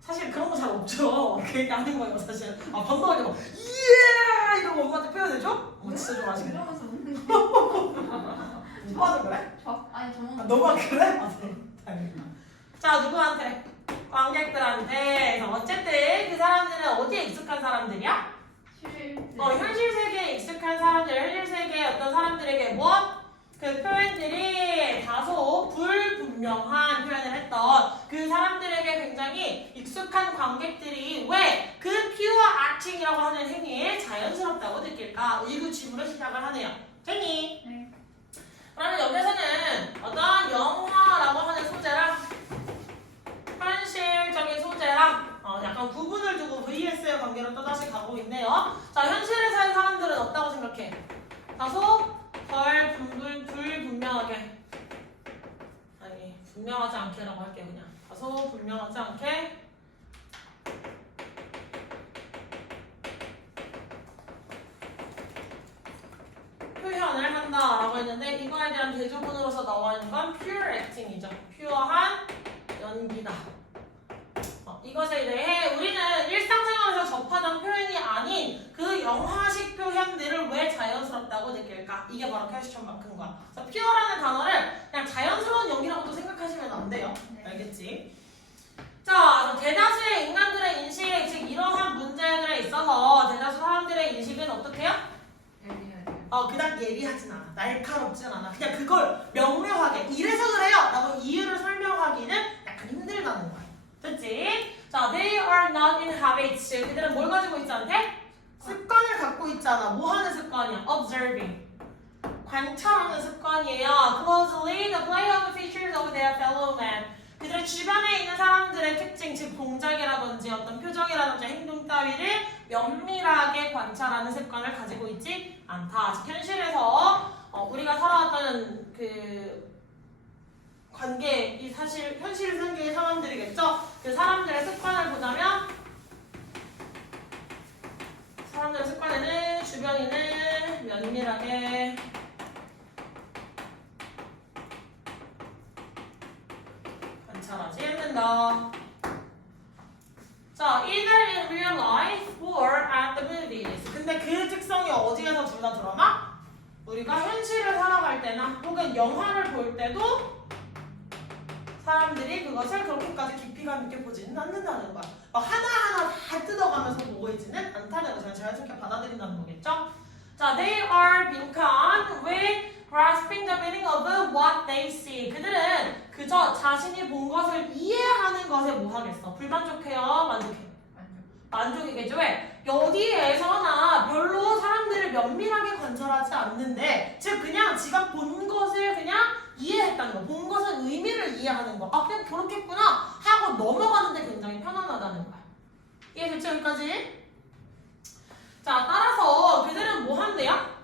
사실 그런 거 잘 없죠. 그 얘기 하는 거예요 사실. 밥 먹을 때 막 이야 이러고 엄마한테 표현해줘? 진짜 좀 맛있겠다. 이러면서 웃는 게. 좋아하는 그래? 아니 저는 너만 그래? 다행이다. 자 누구한테? 관객들한테. 어쨌든 그 사람들은 어디에 익숙한 사람들이야? 현실 세계에 익숙한 사람들, 현실 세계의 어떤 사람들에게 뭐? 그 표현들이 다소 불분명한 표현을 했던 그 사람들에게 굉장히 익숙한 관객들이 왜 그 pure acting이라고 하는 행위에 자연스럽다고 느낄까? 의구 질문을 시작을 하네요. 됐니? 네. 그러면 여기서는 어떤 영화라고 하는 소재랑 현실적인 소재랑 약간 구분을 두고 vs의 관계로 또다시 가고 있네요. 자, 현실에 사는 사람들은 없다고 생각해. 다소 덜 불분명하게. 아니, 분명하지 않게라고 할게요, 그냥. 다소 분명하지 않게. 표현을 한다라고 했는데 이거에 대한 대조문으로서 나와 있는 건 pure acting이죠. 퓨어한 연기다. 이것에 대해 우리는 일상생활에서 접하던 표현이 아닌 그 영화식 표현들을 왜 자연스럽다고 느낄까? 이게 바로 퀘스천 마크인 거야. 그래서 퓨어라는 단어를 그냥 자연스러운 연기라고도 생각하시면 안 돼요. 알겠지? 자, 대다수의 인간들의 인식, 즉 이러한 문제들에 있어서 대다수 사람들의 인식은 어떻게 해요? 그닥 예리하진 않아. 날카롭진 않아. 그냥 그걸 명료하게 이래서 그래요 라고 이유를 설명하기는 약간 힘들다는 거야. 됐지? 자, they are not in habits. 그들은 뭘 가지고 있지 않대? 습관을 갖고 있잖아. 뭐 하는 습관이야? Observing. 관찰하는 습관이에요. Closely the play of the features of their fellow men. 그들의 주변에 있는 사람들의 특징, 즉 동작이라든지 어떤 표정이라든지 행동 따위를 면밀하게 관찰하는 습관을 가지고 있지 않다. 즉 현실에서 우리가 살아왔던 그 관계, 이 사실 현실 세계의 사람들이겠죠? 그 사람들의 습관을 보자면 사람들의 습관에는 주변인을 면밀하게 관찰하지 않는다. 자, either in real life or at the movies. 근데 그 특성이 어디에서 둘 다 드러나? 우리가 현실을 살아갈 때나 혹은 영화를 볼 때도 사람들이 그것을 그렇게까지 깊이감 있게 보지는 않는다는 거야. 막 하나하나 다 뜯어가면서 보고 있지는 않다는 거. 자연스럽게 받아들인다는 거겠죠? 자, they are 빈칸 with grasping the meaning of what they see. 그들은 그저 자신이 본 것을 이해하는 것에 뭐 하겠어? 불만족해요? 만족해요? 만족이겠죠? 왜? 어디에서나 별로 사람들을 면밀하게 관찰하지 않는데, 즉 그냥 지가 본 것을 그냥 이해했다는 거. 본 것은 의미를 이해하는 거. 아, 그냥 그렇겠구나 하고 넘어가는데 굉장히 편안하다는 거야. 이해됐죠? 여기까지? 자, 따라서 그들은 뭐 한대요?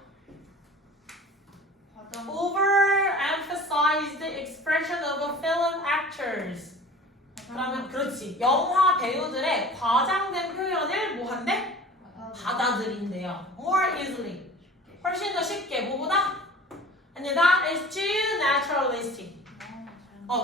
Overemphasize the expression of film actors. 그러면 그렇지. 영화 배우들의 과장된 표현을 뭐 한대? 받아들인대요. More easily. 훨씬 더 쉽게. 뭐보다? And that is too naturalistic.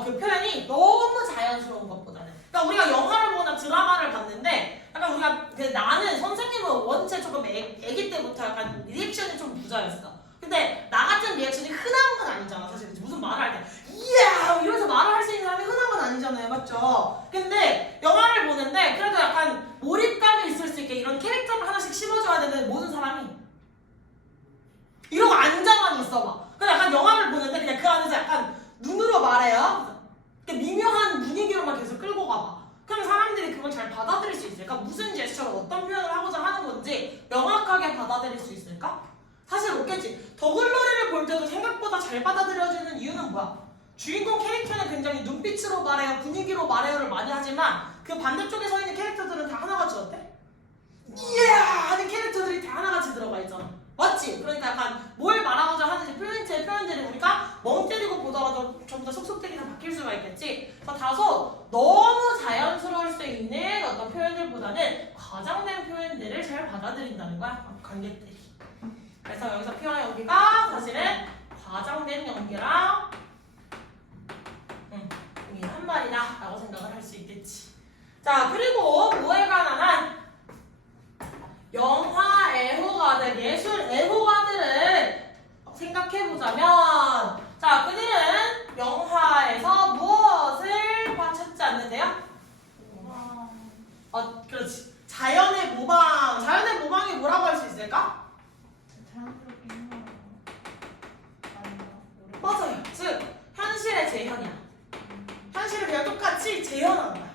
그 표현이 너무 자연스러운 것보다는. 그러니까 우리가 영화를 보거나 드라마를 봤는데 약간 우리가 나는 선생님은 원체 조금 애기 때부터 약간 리액션이 좀 부자였어. 근데 나 같은 리액션이 흔한 건 아니잖아. 사실 무슨 말을 할 때 이야 이러면서 말을 할 수 있는 사람이 흔한 건 아니잖아요. 맞죠? 근데 영화를 보는데 그래도 약간 몰입감이 있을 수 있게 이런 캐릭터를 하나씩 심어줘야 되는 모든 사람이 이러고 앉아만 있어봐. 그냥 약간 영화를 보는데 그냥 그 안에서 약간 눈으로 말해요. 미묘한 분위기로만 계속 끌고 가봐. 그럼 사람들이 그걸 잘 받아들일 수 있을까? 무슨 제스처를 어떤 표현을 하고자 하는 건지 명확하게 받아들일 수 있을까? 사실 없겠지. 더글로리를 볼 때도 생각보다 잘 받아들여지는 이유는 뭐야? 주인공 캐릭터는 굉장히 눈빛으로 말해요, 분위기로 말해요를 많이 하지만 그 반대쪽에 서 있는 캐릭터들은 다 하나같이 어때? 이야 하는 캐릭터들이 다 하나같이 들어가 있잖아. 맞지? 그러니까 약간 뭘 말하고자 하는지 표현들이 우리가 멍 때리고 보더라도 전부 다 속속들이나 바뀔 수가 있겠지. 그래서 다소 너무 자연스러울 수 있는 어떤 표현들보다는 과장된 표현들을 잘 받아들인다는 거야, 관객들이. 그래서 여기서 표현 연기가 사실은 과장된 연기랑 이게 한 말이다 라고 생각을 할 수 있겠지. 자, 그리고 뭐에 관한 영화 애호가들, 예술 애호가들을 생각해보자면, 자, 그들은 영화에서 무엇을 찾지 않는데요? 그렇지. 자연의 모방. 자연의 모방이 뭐라고 할 수 있을까? 맞아요. 즉 현실의 재현이야. 현실을 그냥 똑같이 재현하는 거야.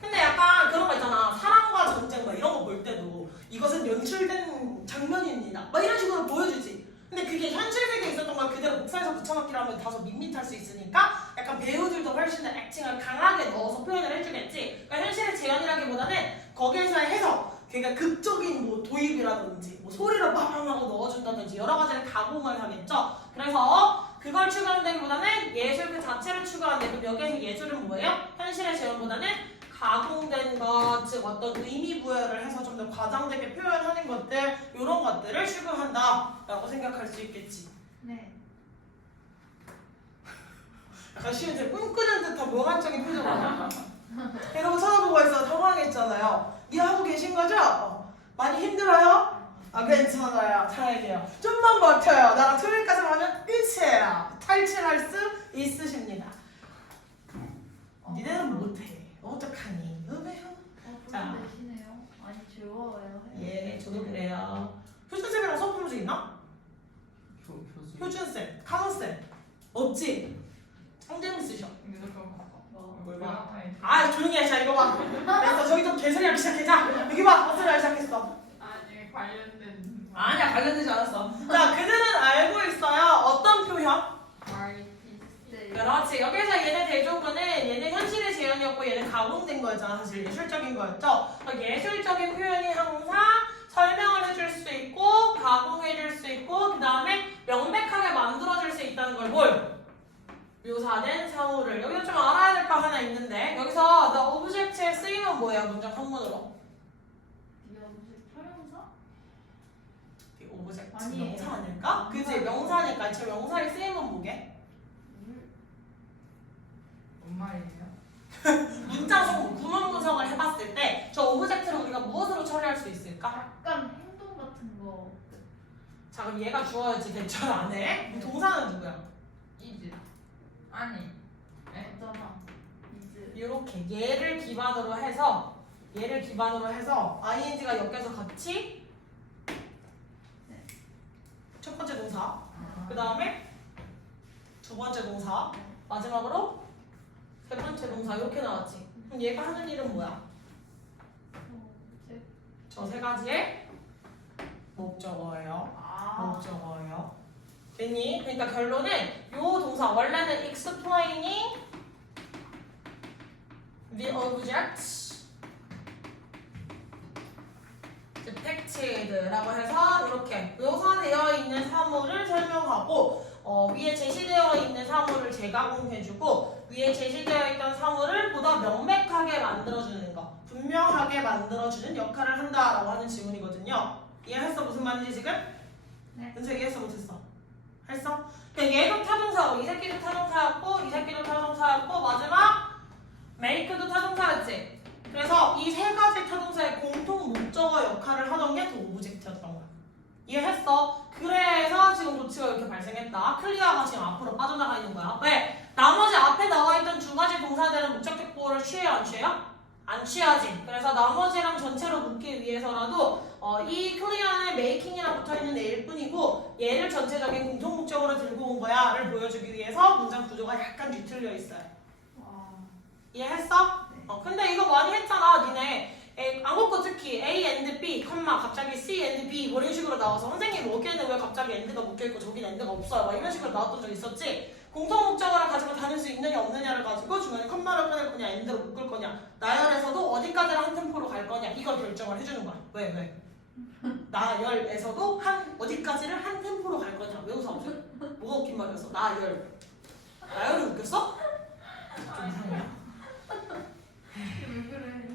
근데 약간 그런 거 있잖아. 사랑과 전쟁 막 이런 거 볼 때도 이것은 연출된 장면입니다. 막 이런 식으로 보여주지. 근데 그게 현실 세계에 있었던 걸 그대로 복사해서 붙여넣기로 하면 다소 밋밋할 수 있으니까 약간 배우들도 훨씬 더 액팅을 강하게 넣어서 표현을 해주겠지. 그러니까 현실의 재현이라기보다는 거기에서의 해석, 그러니까 극적인 뭐 도입이라든지 뭐 소리를 빵빵하고 넣어준다든지 여러 가지를 가공을 하겠죠. 그래서 그걸 추구한다기보다는 예술 그 자체를 추구하는데, 그럼 여기에서 예술은 뭐예요? 현실의 재현보다는 가공된 것, 즉 어떤 의미 부여를 해서 좀 더 과장되게 표현하는 것들, 이런 것들을 추구한다라고 생각할 수 있겠지. 네. 약간 시은이 꿈꾸는 듯한 몽환적인 표정을 이러고 쳐다보고 있어. 당황했잖아요. 이해하고 계신 거죠? 많이 힘들어요? 괜찮아요. 다행이에요. 좀만 버텨요. 나랑 토요일까지 하면 끝이에요. 탈출할 수 있으십니다. 니네는 못해. 어떡하니? 왜요? 자. 되시네요. 아니 즐거워요. 예, 저도 그래요. 효준쌤이랑 수업 해본 적 있나? 효준쌤, 카노쌤 없지? 성재미 쓰셔. 근데 저 그거 봤어. 뭘 봐? 아, 조용히 해. 자, 이거 봐. 됐어. 저기 좀 개소리하기 시작해. 자, 여기 봐. 개소리하기 시작했어. 아니 관련된. 아니야, 관련되지 않았어. 자, 그들은 알고 있어요. 어떤 표현? 아티스트. 그렇지. 여기서 얘네 대조군은 얘네 현실의 재현이었고 얘는 가공된 거였잖아. 사실 예술적인 거였죠. 예술적인 표현이 항상 설명을 해줄 수 있고 가공해줄 수 있고 그 다음에 명백하게 만들어질 수 있다는 걸 뭘? 묘사된 사물을. 여기서 좀 알아야 될 거 하나 있는데 여기서 the object의 쓰임은 뭐예요? 문장 성문으로. 설명서? 이 오브젝트 아니에요. 명사 아닐까? 그치 명사니까 제 명사의 쓰임은 뭐게? 뭔 말이에요? 문장 성문 구문 분석을 해봤을 때 저 오브젝트를 우리가 무엇으로 처리할 수 있을까? 약간 행동 같은 거. 자 그럼 얘가 주어야지 대처를 안 해? 동사는 누구야? 이즈. 아니. 있잖아. 이즈. 이렇게 얘를 기반으로 해서 ing가 엮여서 같이 첫 번째 동사 그 다음에 두 번째 동사 마지막으로 세 번째 동사 이렇게 나왔지. 그럼 얘가 하는 일은 뭐야? 저 세 가지의 목적어예요. 목적어예요. 됐니? 그러니까 결론은 요 동사 원래는 explaining the object depicted라고 해서 이렇게 묘사되어 있는 사물을 설명하고 위에 제시되어 있는 사물을 재가공해주고 위에 제시되어 있던 사물을 보다 명백하게 만들어주는 거, 분명하게 만들어주는 역할을 한다라고 하는 지문이거든요. 이해했어? 무슨 말인지 지금? 네. 은수 이해했어? 못했어? 했어? 그러니까 얘도 타동사고 이 새끼도 타동사였고 이 새끼도 타동사였고 마지막 make도 타동사였지. 그래서 이 세 가지 타동사의 공통 목적어 역할을 하던 게 그 오브젝트였던 거야. 이해했어? 그래서 지금 도치가 이렇게 발생했다. 클리어가 지금 앞으로 빠져나가 있는 거야. 왜? 나머지 앞에 나와 있던 두 가지 동사들은 목적격 보호를 취해요? 안 취해요? 안 취하지. 그래서 나머지랑 전체로 묶기 위해서라도 이 클리어는 making이랑 붙어있는 애일 뿐이고 얘를 전체적인 공통 목적으로 들고 온 거야를 보여주기 위해서 문장 구조가 약간 뒤틀려 있어요. 이해했어? 근데 이거 많이 했잖아 니네. 한국어 특히 A and B, 갑자기 C and B 뭐 이런 식으로 나와서 선생님 여기에는 왜 갑자기 and가 묶여있고 저기는 and가 없어요 막 이런 식으로 나왔던 적 있었지. 공통 목적어를 가지고 다닐 수 있느냐 없느냐를 가지고 중간에 컴마를 꺼낼 거냐 and로 묶을 거냐 나열에서도 어디까지를 한 템포로 갈 거냐 이걸 결정을 해주는 거야. 왜? 나열에서도 어디까지를 한 템포로 갈 거냐. 왜 웃어? 뭐가 웃긴 말이었어? 나열이 웃겼어? 좀 이상해요. 왜 그래?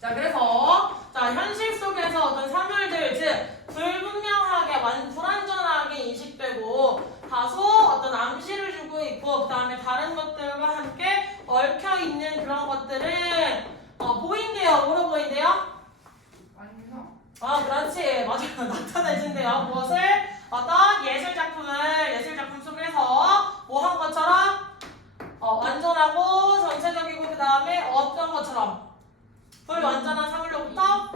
자 그래서 현실 속에서 어떤 사물들 즉 불분명하게 불완전하게 인식되고 다소 어떤 암시를 주고 있고 그 다음에 다른 것들과 함께 얽혀 있는 그런 것들은 보인대요. 뭐로 보인대요? 완성. 그렇지 맞아요. 나타내준대요. 무엇을? 어떤 예술 작품 속에서 뭐 한 것처럼 완전하고 전체적이고 그 다음에 어떤 것처럼 불완전한 사물로부터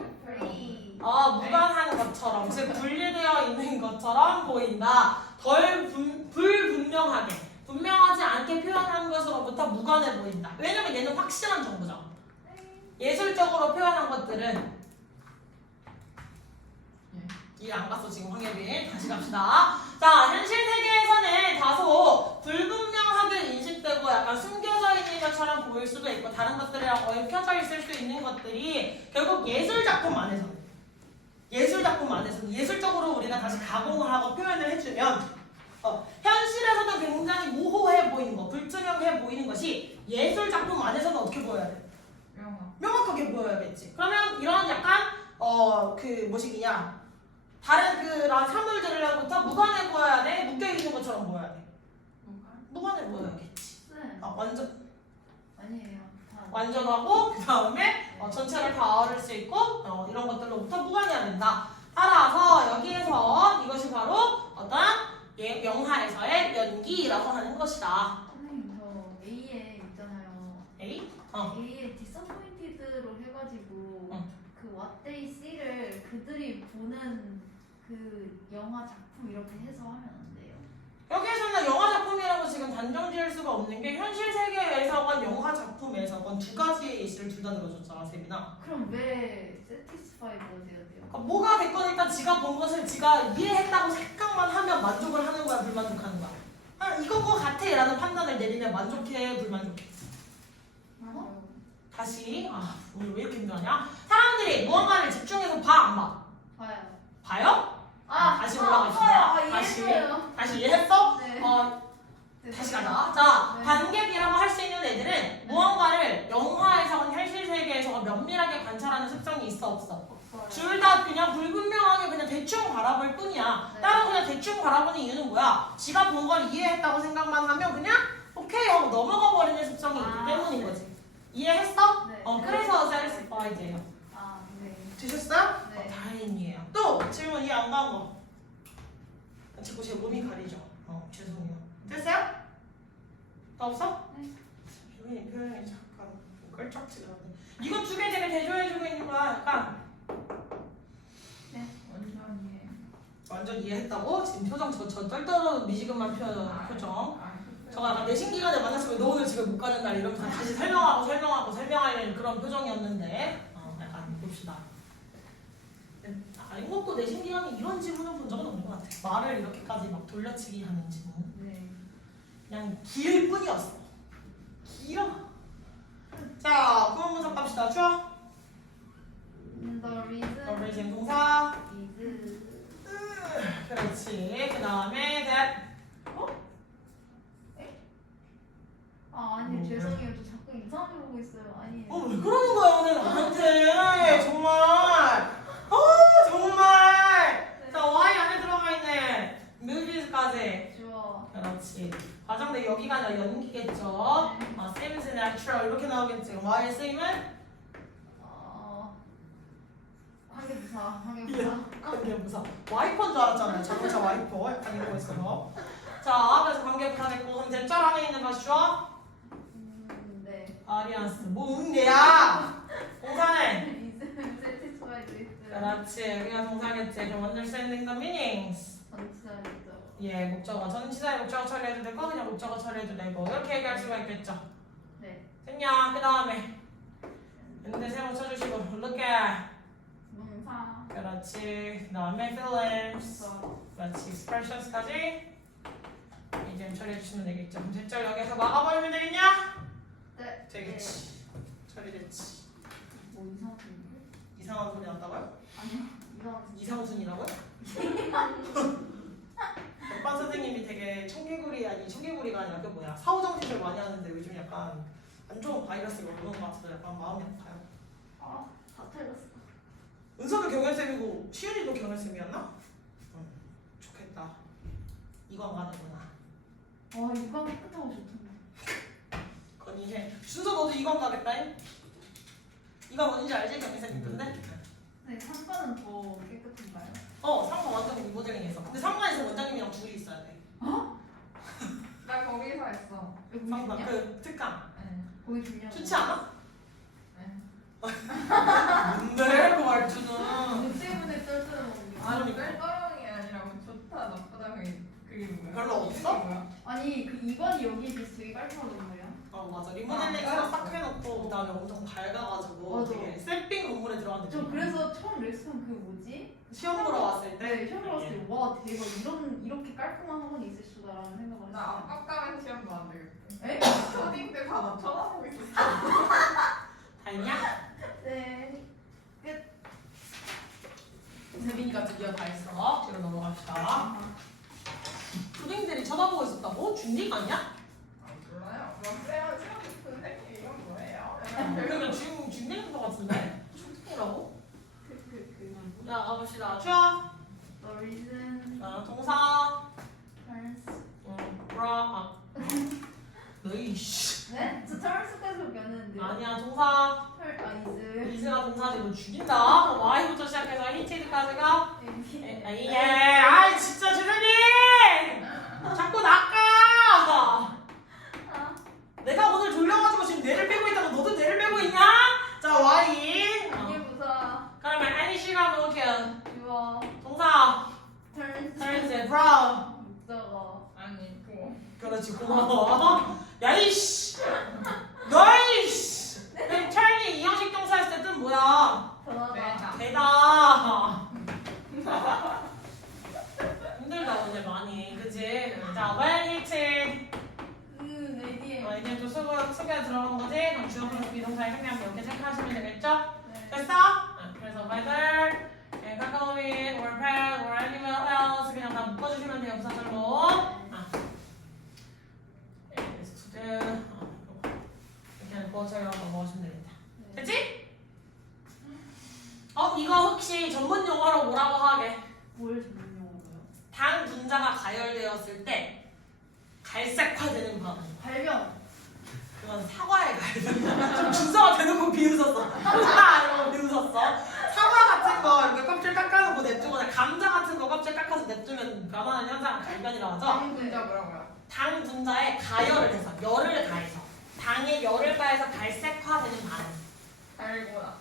무관한 것처럼 즉 분리되어 있는 것처럼 보인다. 덜 불분명하게 분명하지 않게 표현한 것으로부터 무관해 보인다. 왜냐면 얘는 확실한 정보죠. 예술적으로 표현한 것들은 이해 안 갔어 지금 황예빈. 다시 갑시다. 자 현실 세계에서는 다소 불분명하게 인식되고 약간 숨겨져 있는 것처럼 보일 수도 있고 다른 것들이랑 얽혀져 있을 수 있는 것들이 결국 예술작품 안에서는 예술적으로 우리가 다시 가공을 하고 표현을 해주면 현실에서도 굉장히 모호해 보이는 거, 불투명해 보이는 것이 예술작품 안에서는 어떻게 보여야 돼? 명확하게 보여야겠지. 그러면 이런 약간 다른 그런 사물들로부터 무관해 보여야 돼? 묶여있는 것처럼 보여야 돼? 무관해 보여야겠지. 완전 아니에요. 완전하고 그 다음에 전체를 다 얻을 수 있고 이런 것들로부터 무관해야 된다. 따라서 여기에서 이것이 바로 어떤 영화에서의 연기라고 하는 것이다. 선생님 저 A에 있잖아요. A? A에 disappointed로 해가지고 그 What They See를 그들이 보는 그 영화 작품 이렇게 해서 하면 안 돼요? 여기에서는 영화 작품이라고 지금 단정 지을 수가 없는 게 현실 세계에서건 영화 작품에서건 두 가지의 예시를 둘 다 들어줬잖아 세빈아. 그럼 왜 satisfied가 돼야 돼요? 그러니까 뭐가 됐건 일단 지가 본 것을 지가 이해했다고 생각만 하면 만족을 하는 거야 불만족하는 거야? 이건 거 같아 라는 판단을 내리면 만족해 불만족해? 다시 오늘 왜 이렇게 힘들하냐? 사람들이 무언가를 집중해서 봐 안 봐? 봐요. 봐요? 다시 올라가시죠. 다시 이해했어? 네. 다시 가자. 자, 네. 관객이라고 할 수 있는 애들은 무언가를 영화에서건 현실 세계에서 면밀하게 관찰하는 습성이 있어 없어? 둘 다 그냥 불분명하게 그냥 대충 바라볼 뿐이야. 네. 다른 그냥 대충 바라보는 이유는 뭐야? 지가 본 걸 이해했다고 생각만 하면 그냥 오케이 하고 넘어가 버리는 습성이 있기 때문인 거지. 이해했어? 네. 그래서 satisfied예요. 네. 되셨어요? 네. 다행이에요. 또 질문 이해 안 가는 거. 자꾸 제 몸이 가리죠. 죄송해요. 됐어요? 더 없어? 네. 표현이 잠깐 껄쩍지근한데. 이거 두 개 되게 대조해주고 있는 거야. 약간 완전히. 완전 이해했다고? 지금 표정 저 떨떠러 미지근한 표정. 저가 약간 내신 기간에 만났으면 너 오늘 집에 못 가는 날 이러면서 다시 설명하는 그런 표정이었는데 약간 봅시다. 이것도 내신 기간에 이런 지문을 본 적은 없는 것 같아. 말을 이렇게까지 막 돌려치기 하는 지문. 네. 그냥 길 뿐이었어. 길어. 자, 구문 분석 갑시다. 쭉. The reason reason 동사. is. 그렇지. 그 다음에 that. 아니 죄송해요. 저 자꾸 이상하게 보고 있어요. 아니. 왜 그러는 거야 오늘 나한테. 정말. 정말. 네. 자, Y 안에 들어가 있네. movies까지. 좋아. 그렇지. 과장대 여기가 아니라 연기겠죠. seems natural 이렇게 나오겠지. Y의 쓰임은? 관계부사. 관계부사. 와이퍼인 줄 알았잖아요. 자동차 와이퍼. 약간 이러고 있어서. 자, 그래서 관계부사 됐고 그럼 대절 안에 있는 것이죠? 네. 아리안스. 뭐 응대야. 동사네. is satisfied with. 그렇지. 여기가 동사겠지. 그럼 understanding the meanings. 전치사이죠. 예, 목적어. 전치사에 목적어 처리해도 되고 그냥 목적어 처리해도 되고 이렇게 얘기할 수가 있겠죠. 네. 됐냐? 그 다음에 근데 세모 쳐주시고 look at. 동사. 그렇지. 그 다음에 feelings. 동사. 그렇지. expressions까지 이제 처리해주시면 되겠죠. 그럼 대절 여기서 막아버리면 되겠냐? 네. 되겠지. 처리됐지. 뭐 이상한 소리? 이상한 소리 난다고요? 아니요. 이상한 소리. 이상순이라고요? 백반 선생님이 되게 청개구리가 아니라 그 뭐야 사후정신을 많이 하는데 요즘 약간 안 좋은 바이러스가 오는 것 같아서 약간 마음이 아파요. 다 틀렸어. 은서도 경혈쌤이고 시윤이도 경혈쌤이었나? 응. 좋겠다. 이건 가는구나. 이거 깨끗하고 좋던데. 건이 해. 순서 너도 이건 가겠다잉? 이거 뭔지 알지? 경혈쌤 있던데? 네, 상관은 더 깨끗한가요? 상관 완전 리모델링했어. 근데 상관에서 원장님이랑 둘이 있어야 돼. 나 거기서 했어. 여기 상관 좋냐? 그 특강. 네. 거기 좋냐? 좋지 않아? 네. 뭔데 그 말투는. 뭐 때문에 떨떠는 건데? 아니 깔깔형이 아니라 뭐 좋다 나쁘다 그게 뭐야? 별로 없어? 그게 뭐야? 아니 그 2번이 여기에 비해서 되게 깔끔하던 거예요? 맞아. 리모델링 새로 싹 해놓고 그다음에 엄청 밝아가지고 맞아. 되게 셀빙 건물에 들어간 저 느낌. 그래서 처음 레스토랑 그 뭐지? 시험 보러 왔을 때. 네, 시험 보러 왔을 때 와 대박 이렇게 깔끔한 학원이 있을 수다라는 생각을 나 했어요. 압박감에 시험도 안 되겠다. 에? 초딩 때 다 나 쳐다보고 있었어. 다 있냐? 네. 세빈이가 드디어 다 했어. 뒤로 넘어갑시다. 초딩들이 쳐다보고 있었다고? 중딩 아니야? 몰라요. 쌤은 시험 선생님 이건 뭐예요? 그러면 지금 중딩인 것 같은데? 초딩이라고? 자, 가봅시다. 슈아. The reason 자, 동사. turns. 브라. 너이씨. 네? 저 turns까지밖에 안 했는데. 아니야, 동사. is. 이즈가 동사지 너 죽인다. Y부터 시작해서 히트까지가. is. 예. 아이 진짜 주사님. 자꾸 낚아. 내가 오늘 졸려가지고 지금 뇌를 빼고 있다고 너도 뇌를 빼고 있냐? 자, Y. 관계부사. 그러면 any 시간 놓을게요. 주어. 동사. turns. turns from. 목적어. 아니 그거. 그렇지, 고마워. 야, 이씨. 너이씨. turn이 이형식 동사 했을 때 뜻 뭐야? 변하다. 대다. 힘들다 오늘 많이, 그치? 자, when hitted. ADM. 이제 또 수가 들어간 거지? 그럼 주어 플러스 비동사의 생략 이렇게 체크하시면 되겠죠? 네. 됐어? 그래서 whether, couple with, or pet, or animal 다 묶어주시면 돼요. 부사절로. 이렇게 보어처리로 넘어가시면 됩니다. 됐지? 이거 혹시 전문 용어로 뭐라고 하게? 뭘 전문 용어로요? 당 분자가 가열되었을 때 갈색화되는 반응. 발견. 그건 사과에 가열된다. 좀 준서가 대놓고 비웃었어. 이러고 비웃었어. 사과 같은 거 이렇게 껍질 깎아놓고 냅두거나 감자 같은 거 껍질 깎아서 냅두면 변하는 현상 갈변이라고 하죠. 당 분자 뭐라고요? 당 분자에 가열을 해서 열을 가해서 당에 열을 가해서 갈색화되는 반응. 달고나.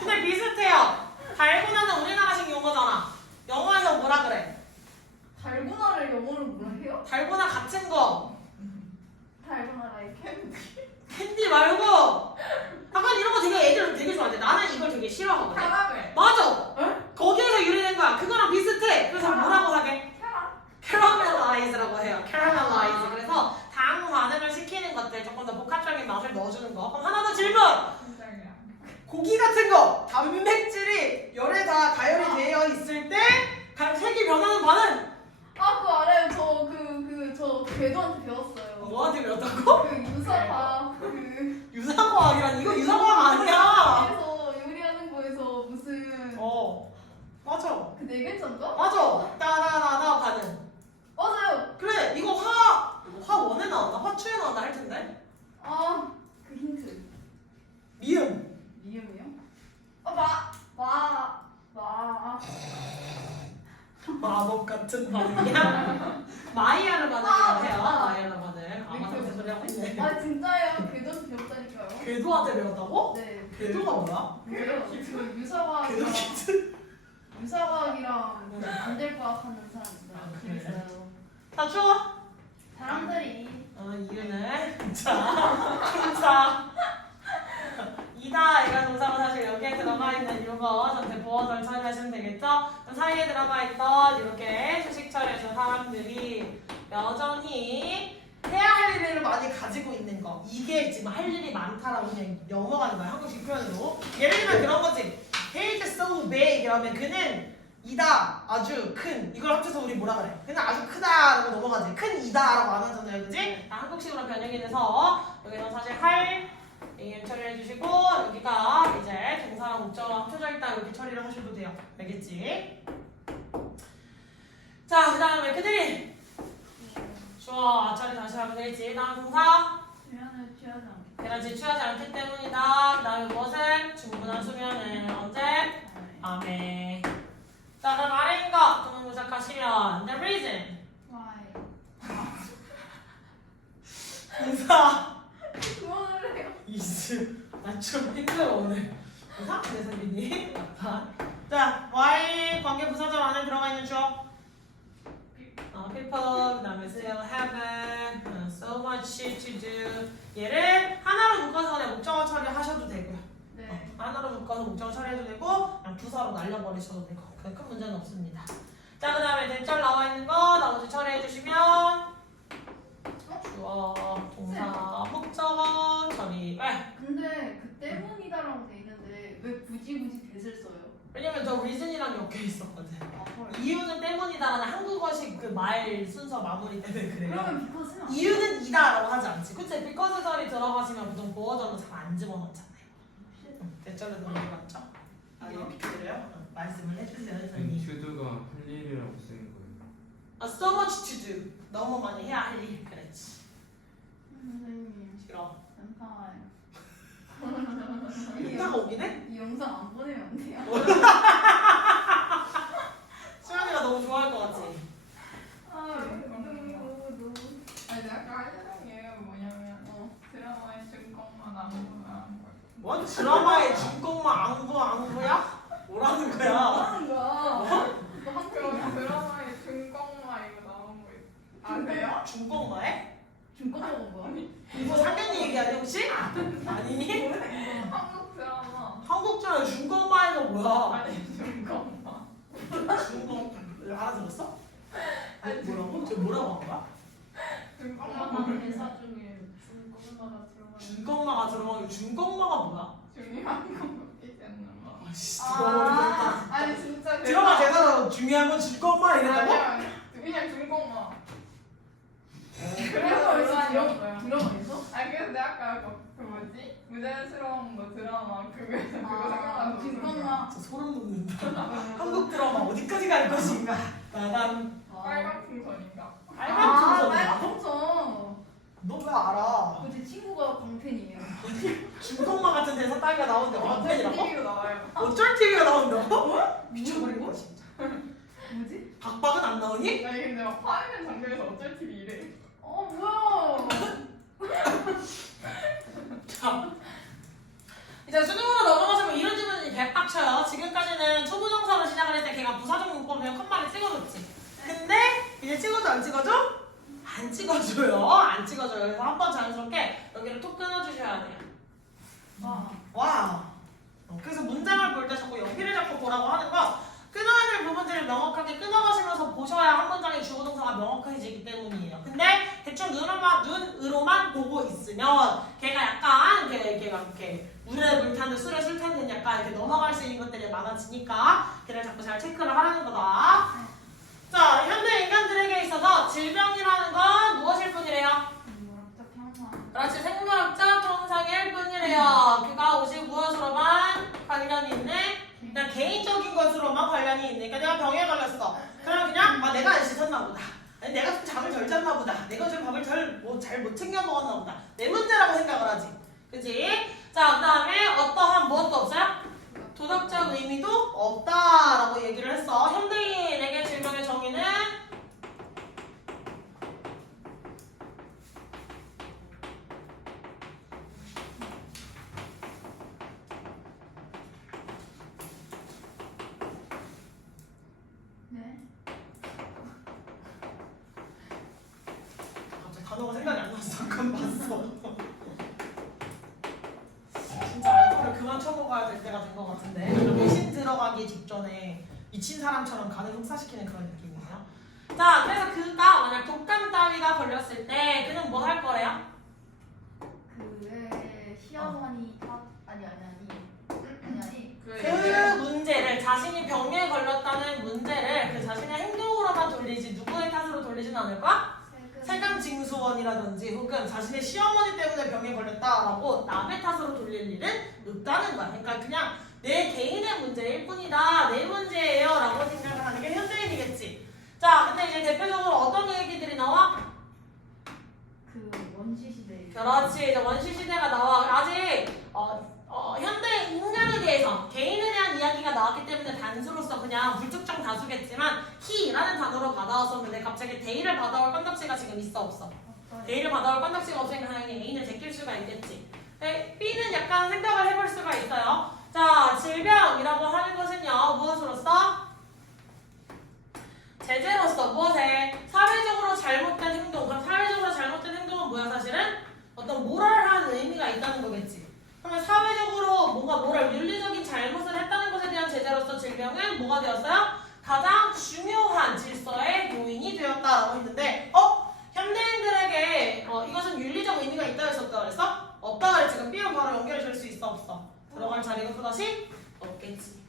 근데 비슷해요. 달고나는 우리나라식 용어잖아. 영어에서 뭐라 그래? 달고나를 영어로 뭐라 해요? 달고나 같은 거. 달고나라이 캔디 말고 약간 이런 거 되게 애들 되게 좋아하는데 나는 이걸 되게 싫어하거든. 캐러멜. 맞아. 거기에서 유래된 거야. 그거랑 비슷해. 그래서 뭐라고 하게? 캐러멜라이즈라고 해요. 캐러멜라이즈. 그래서 당 반응을 시키는 것들 조금 더 복합적인 맛을 넣어주는 거. 그럼 하나 더 질문. 진짜야. 고기 같은 거 단백질이 열에 다 가열이 되어 있을 때 색이 변하는 반응. 그거 알아요. 저 궤도한테 배웠어요. 뭐한테 배웠다고? 그 유사과 유사과학이란 이거 유사과학 아니야. 그래서 요리하는 거에서 무슨 맞아. 그 네 글자인가? 맞아. 따다다다 반응. 맞아요. 그래 이거 화 원에 나왔나? 화 2에 나왔나 할 텐데. 그 힌트. 미음. 미음이요? 마법 같은 반응이야. 마이야르 반응이라고 해요. 마이야르 반응. 아마 무슨 소리 하고 있네. 진짜예요. 궤도한테 배웠다니까요. 궤도한테 배웠다고? 네. 궤도가 뭐야? 그래요. 그 유사과학이랑 반대과학 하는 사람들 그래? 있어요. 다 추워? 사람들이 이유는 자 이다 이가 동사가 사실 여기에 들어가 있는 이거 전체 보어절 처리하시면 되겠죠? 그 사이에 들어가 있던 이렇게 수식처리에서 사람들이 여전히 해야 할 일을 많이 가지고 있는 거 이게 지금 할 일이 많다라고 그냥 넘어가는 거야 한국식 표현으로. 예를 들면 그런 거지. He is so big 이러면 그는 이다 아주 큰 이걸 합쳐서 우리 뭐라 그래? 그냥 아주 크다라고 넘어가지. 큰 이다라고 안 하잖아요, 그지? 한국식으로 변형이 돼서 여기서 사실 할 AM 처리를 해주시고 여기가 이제 동사랑 목적어가 합쳐져 있다 이렇게 처리를 하셔도 돼요. 알겠지? 자, 그 다음에 그들이 좋아 처리 다시 하면 되겠지. 다음 동사 수면을 취하지 않게. 에너지 취하지 않기 때문이다. 그 다음에 무엇은? 충분한 수면은 언제? 밤에. 자, 그럼 아래 있는 거 동문 부착하시면 the reason Why? 동사 그만을 해요. is 나 좀 힘들어 오늘. 동사? 내세빈이 나타. 자, why 관계 부사절 안에 들어가 있는 주어 people, 그 다음에 still haven't, so much to do. 얘를 하나로 묶어서 그냥 목적어 처리하셔도 되고요. 네. 하나로 묶어서 목적어 처리해도 되고 그냥 부사로 날려버리셔도 되고 큰 문제는 없습니다. 자, 그 다음에 대절 나와 있는 거 나머지 처리해주시면 주어, 동사, 목적어 처리. 근데 그 때문이다라고 돼 있는데 왜 굳이 대을 써요? 왜냐면 저 reason이랑 엮여 있었거든. 헐. 이유는 때문이다라는 한국어식 그 말 순서 마무리 때문에 그래요. 그러면 because 안 이유는 이다라고 하지 않지. 그치? because 절이 들어가시면 보통 보어절로 잘 안 집어넣잖아요. 대절에도 문제 맞죠? 이거 비켜드려요? 말씀을 해주세요, 선생님. 투두가 할 일이라고 쓰는 거예요. so much to do. 너무 많이 해야 할 일. 그렇지. 선생님 싫어. 연타와요. 이따가 오긴 해? 이 영상 안 보내면 안 돼요? 수연이가 너무 좋아할 것 같지? 너무 아니 내가 아까 하려는 게 뭐냐면 드라마의 증거만 안 보면 뭔 드라마의 중공만 앙부야? 뭐라는 거야? 하는 거야? 그럼 드라마의 증거만 이거 나온 거 아세요? 중공마에? 중고등어 뭐야? 이거 상견이 얘기하니 혹시? 아니? 한국 드라마 한국 드라마 중공마에가 뭐야? 아니 증거만 중공 알아들었어? 뭐라고? 저 뭐라고 한 거야? 증거만 회사 중에 중고등어가 들어가는 중공마가 들어가기 중공마가 뭐야? 중요한 거 있잖아 아씨 들어가 아니 진짜 드라마 대사로 중요한 중요한 건 줄 것만 이랬다고? 아니야 그냥 중공만. 그래서 그래서 이런 거야. 드라마 있어? 아 그래서 내가 아까 그 뭐지 무자연스러운 거 드라마 그거 생각나서 중공만. 저 소름 돋는다. 한국 드라마 어디까지 갈 것인가? 나단 빨간 풍선인가. 빨간 풍선이야. 빨간 풍선. 너 왜 알아? 제 친구가 광팬이에요. 중동마 같은 대사 따위가 나오는데 광팬이라고? TV로 나와요. 어쩔 TV가 나온다고? 미쳐버릴 거야 진짜. 뭐지? 박박은 안 나오니? 아니 근데 막 화면 장면에서 어쩔 TV 이래. 뭐야? 자, 이제 수능으로 넘어가시면 이런 질문이 백박쳐요. 지금까지는 초보정사로 시작을 했을 때 걔가 부사적 문법 그냥 컷말에 찍어줬지. 근데 이제 찍어줘 안 찍어줘? 안 찍어줘요. 안 찍어줘요. 그래서 한번 자연스럽게 여기를 톡 끊어주셔야 돼요. 와. 그래서 문장을 볼 때 자꾸 연필을 잡고 보라고 하는 거 끊어야 될 부분들을 명확하게 끊어가시면서 보셔야 한 문장의 주어동사가 명확해지기 때문이에요. 근데 대충 눈으로만 보고 있으면 걔가 약간 걔가 이렇게 물에 물 타는 술에 술 타는 약간 이렇게 넘어갈 수 있는 것들이 많아지니까 걔를 자꾸 잘 체크를 하라는 거다. 자, 현대 인간들에게 있어서 질병이라는 건 무엇일 뿐이래요? 그렇지, 생물학적 현상일 뿐이래요. 그가 오직 무엇으로만 관련이 있네? 그냥 개인적인 것으로만 관련이 있네. 그러니까 내가 병에 걸렸어. 그럼 그냥 내가 안 씻었나 보다. 아니, 내가 좀 잠을 덜 잤나 보다. 내가 좀 밥을 잘 못 챙겨 먹었나 보다. 내 문제라고 생각을 하지. 그치? 자, 그 다음에 어떠한 무엇도 없어요? 도덕적 의미도 없다라고 얘기를 했어. 현대인에게 질병의 정의는 네. 갑자기 단어가 생각이 안 나서 잠깐 봤어. 진짜 알코올을 그만 쳐먹어야 될 때가 된 것 같은데 배신 들어가기 직전에 미친 사람처럼 간을 흡사시키는 그런 느낌이에요. 자, 그래서 그가 만약 독감 따위가 걸렸을 때 그는 뭐 할 거래요? 그의 시어머니 아니 그 문제를 자신이 병에 걸렸다는 문제를 그 자신의 행동으로만 돌리지 누구의 탓으로 돌리진 않을 거야? 세금징수원이라든지 혹은 자신의 시어머니 때문에 병에 걸렸다라고 남의 탓으로 돌릴 일은 없다는 거야. 그러니까 그냥 내 개인의 문제일 뿐이다. 내 문제예요 라고 생각을 하는 게 현대인이겠지. 자, 근데 이제 대표적으로 어떤 얘기들이 나와? 그 원시 시대. 그렇지. 이제 원시 시대가 나와. 아직 현대 인간에 대해서 개인에 대한 이야기가 나왔기 때문에 단수로서 그냥 불특정 다수겠지만 he라는 단어로 받아왔었는데 갑자기 they를 받아올 건덕지가 지금 있어 없어? they를 받아올 건덕지가 없으니까 당연히 A는 제낄 수가 있겠지. B는 약간 생각을 해볼 수가 있어요. 자, 질병이라고 하는 것은요 무엇으로서? 제재로서 무엇에? 사회적으로 잘못된 행동. 그럼 사회적으로 잘못된 행동은 뭐야 사실은? 어떤 모랄한 의미가 있다는 거겠지. 그러면 사회적으로 뭔가 윤리적인 잘못을 했다는 것에 대한 제재로서 질병은 뭐가 되었어요? 가장 중요한 질서의 요인이 되었다라고 했는데 현대인들에게 이것은 윤리적 의미가 있다 했었다 그랬어? 없다 그랬지. 지금 B랑 바로 연결해 줄 수 있어 없어? 들어갈 자리가 또다시 없겠지.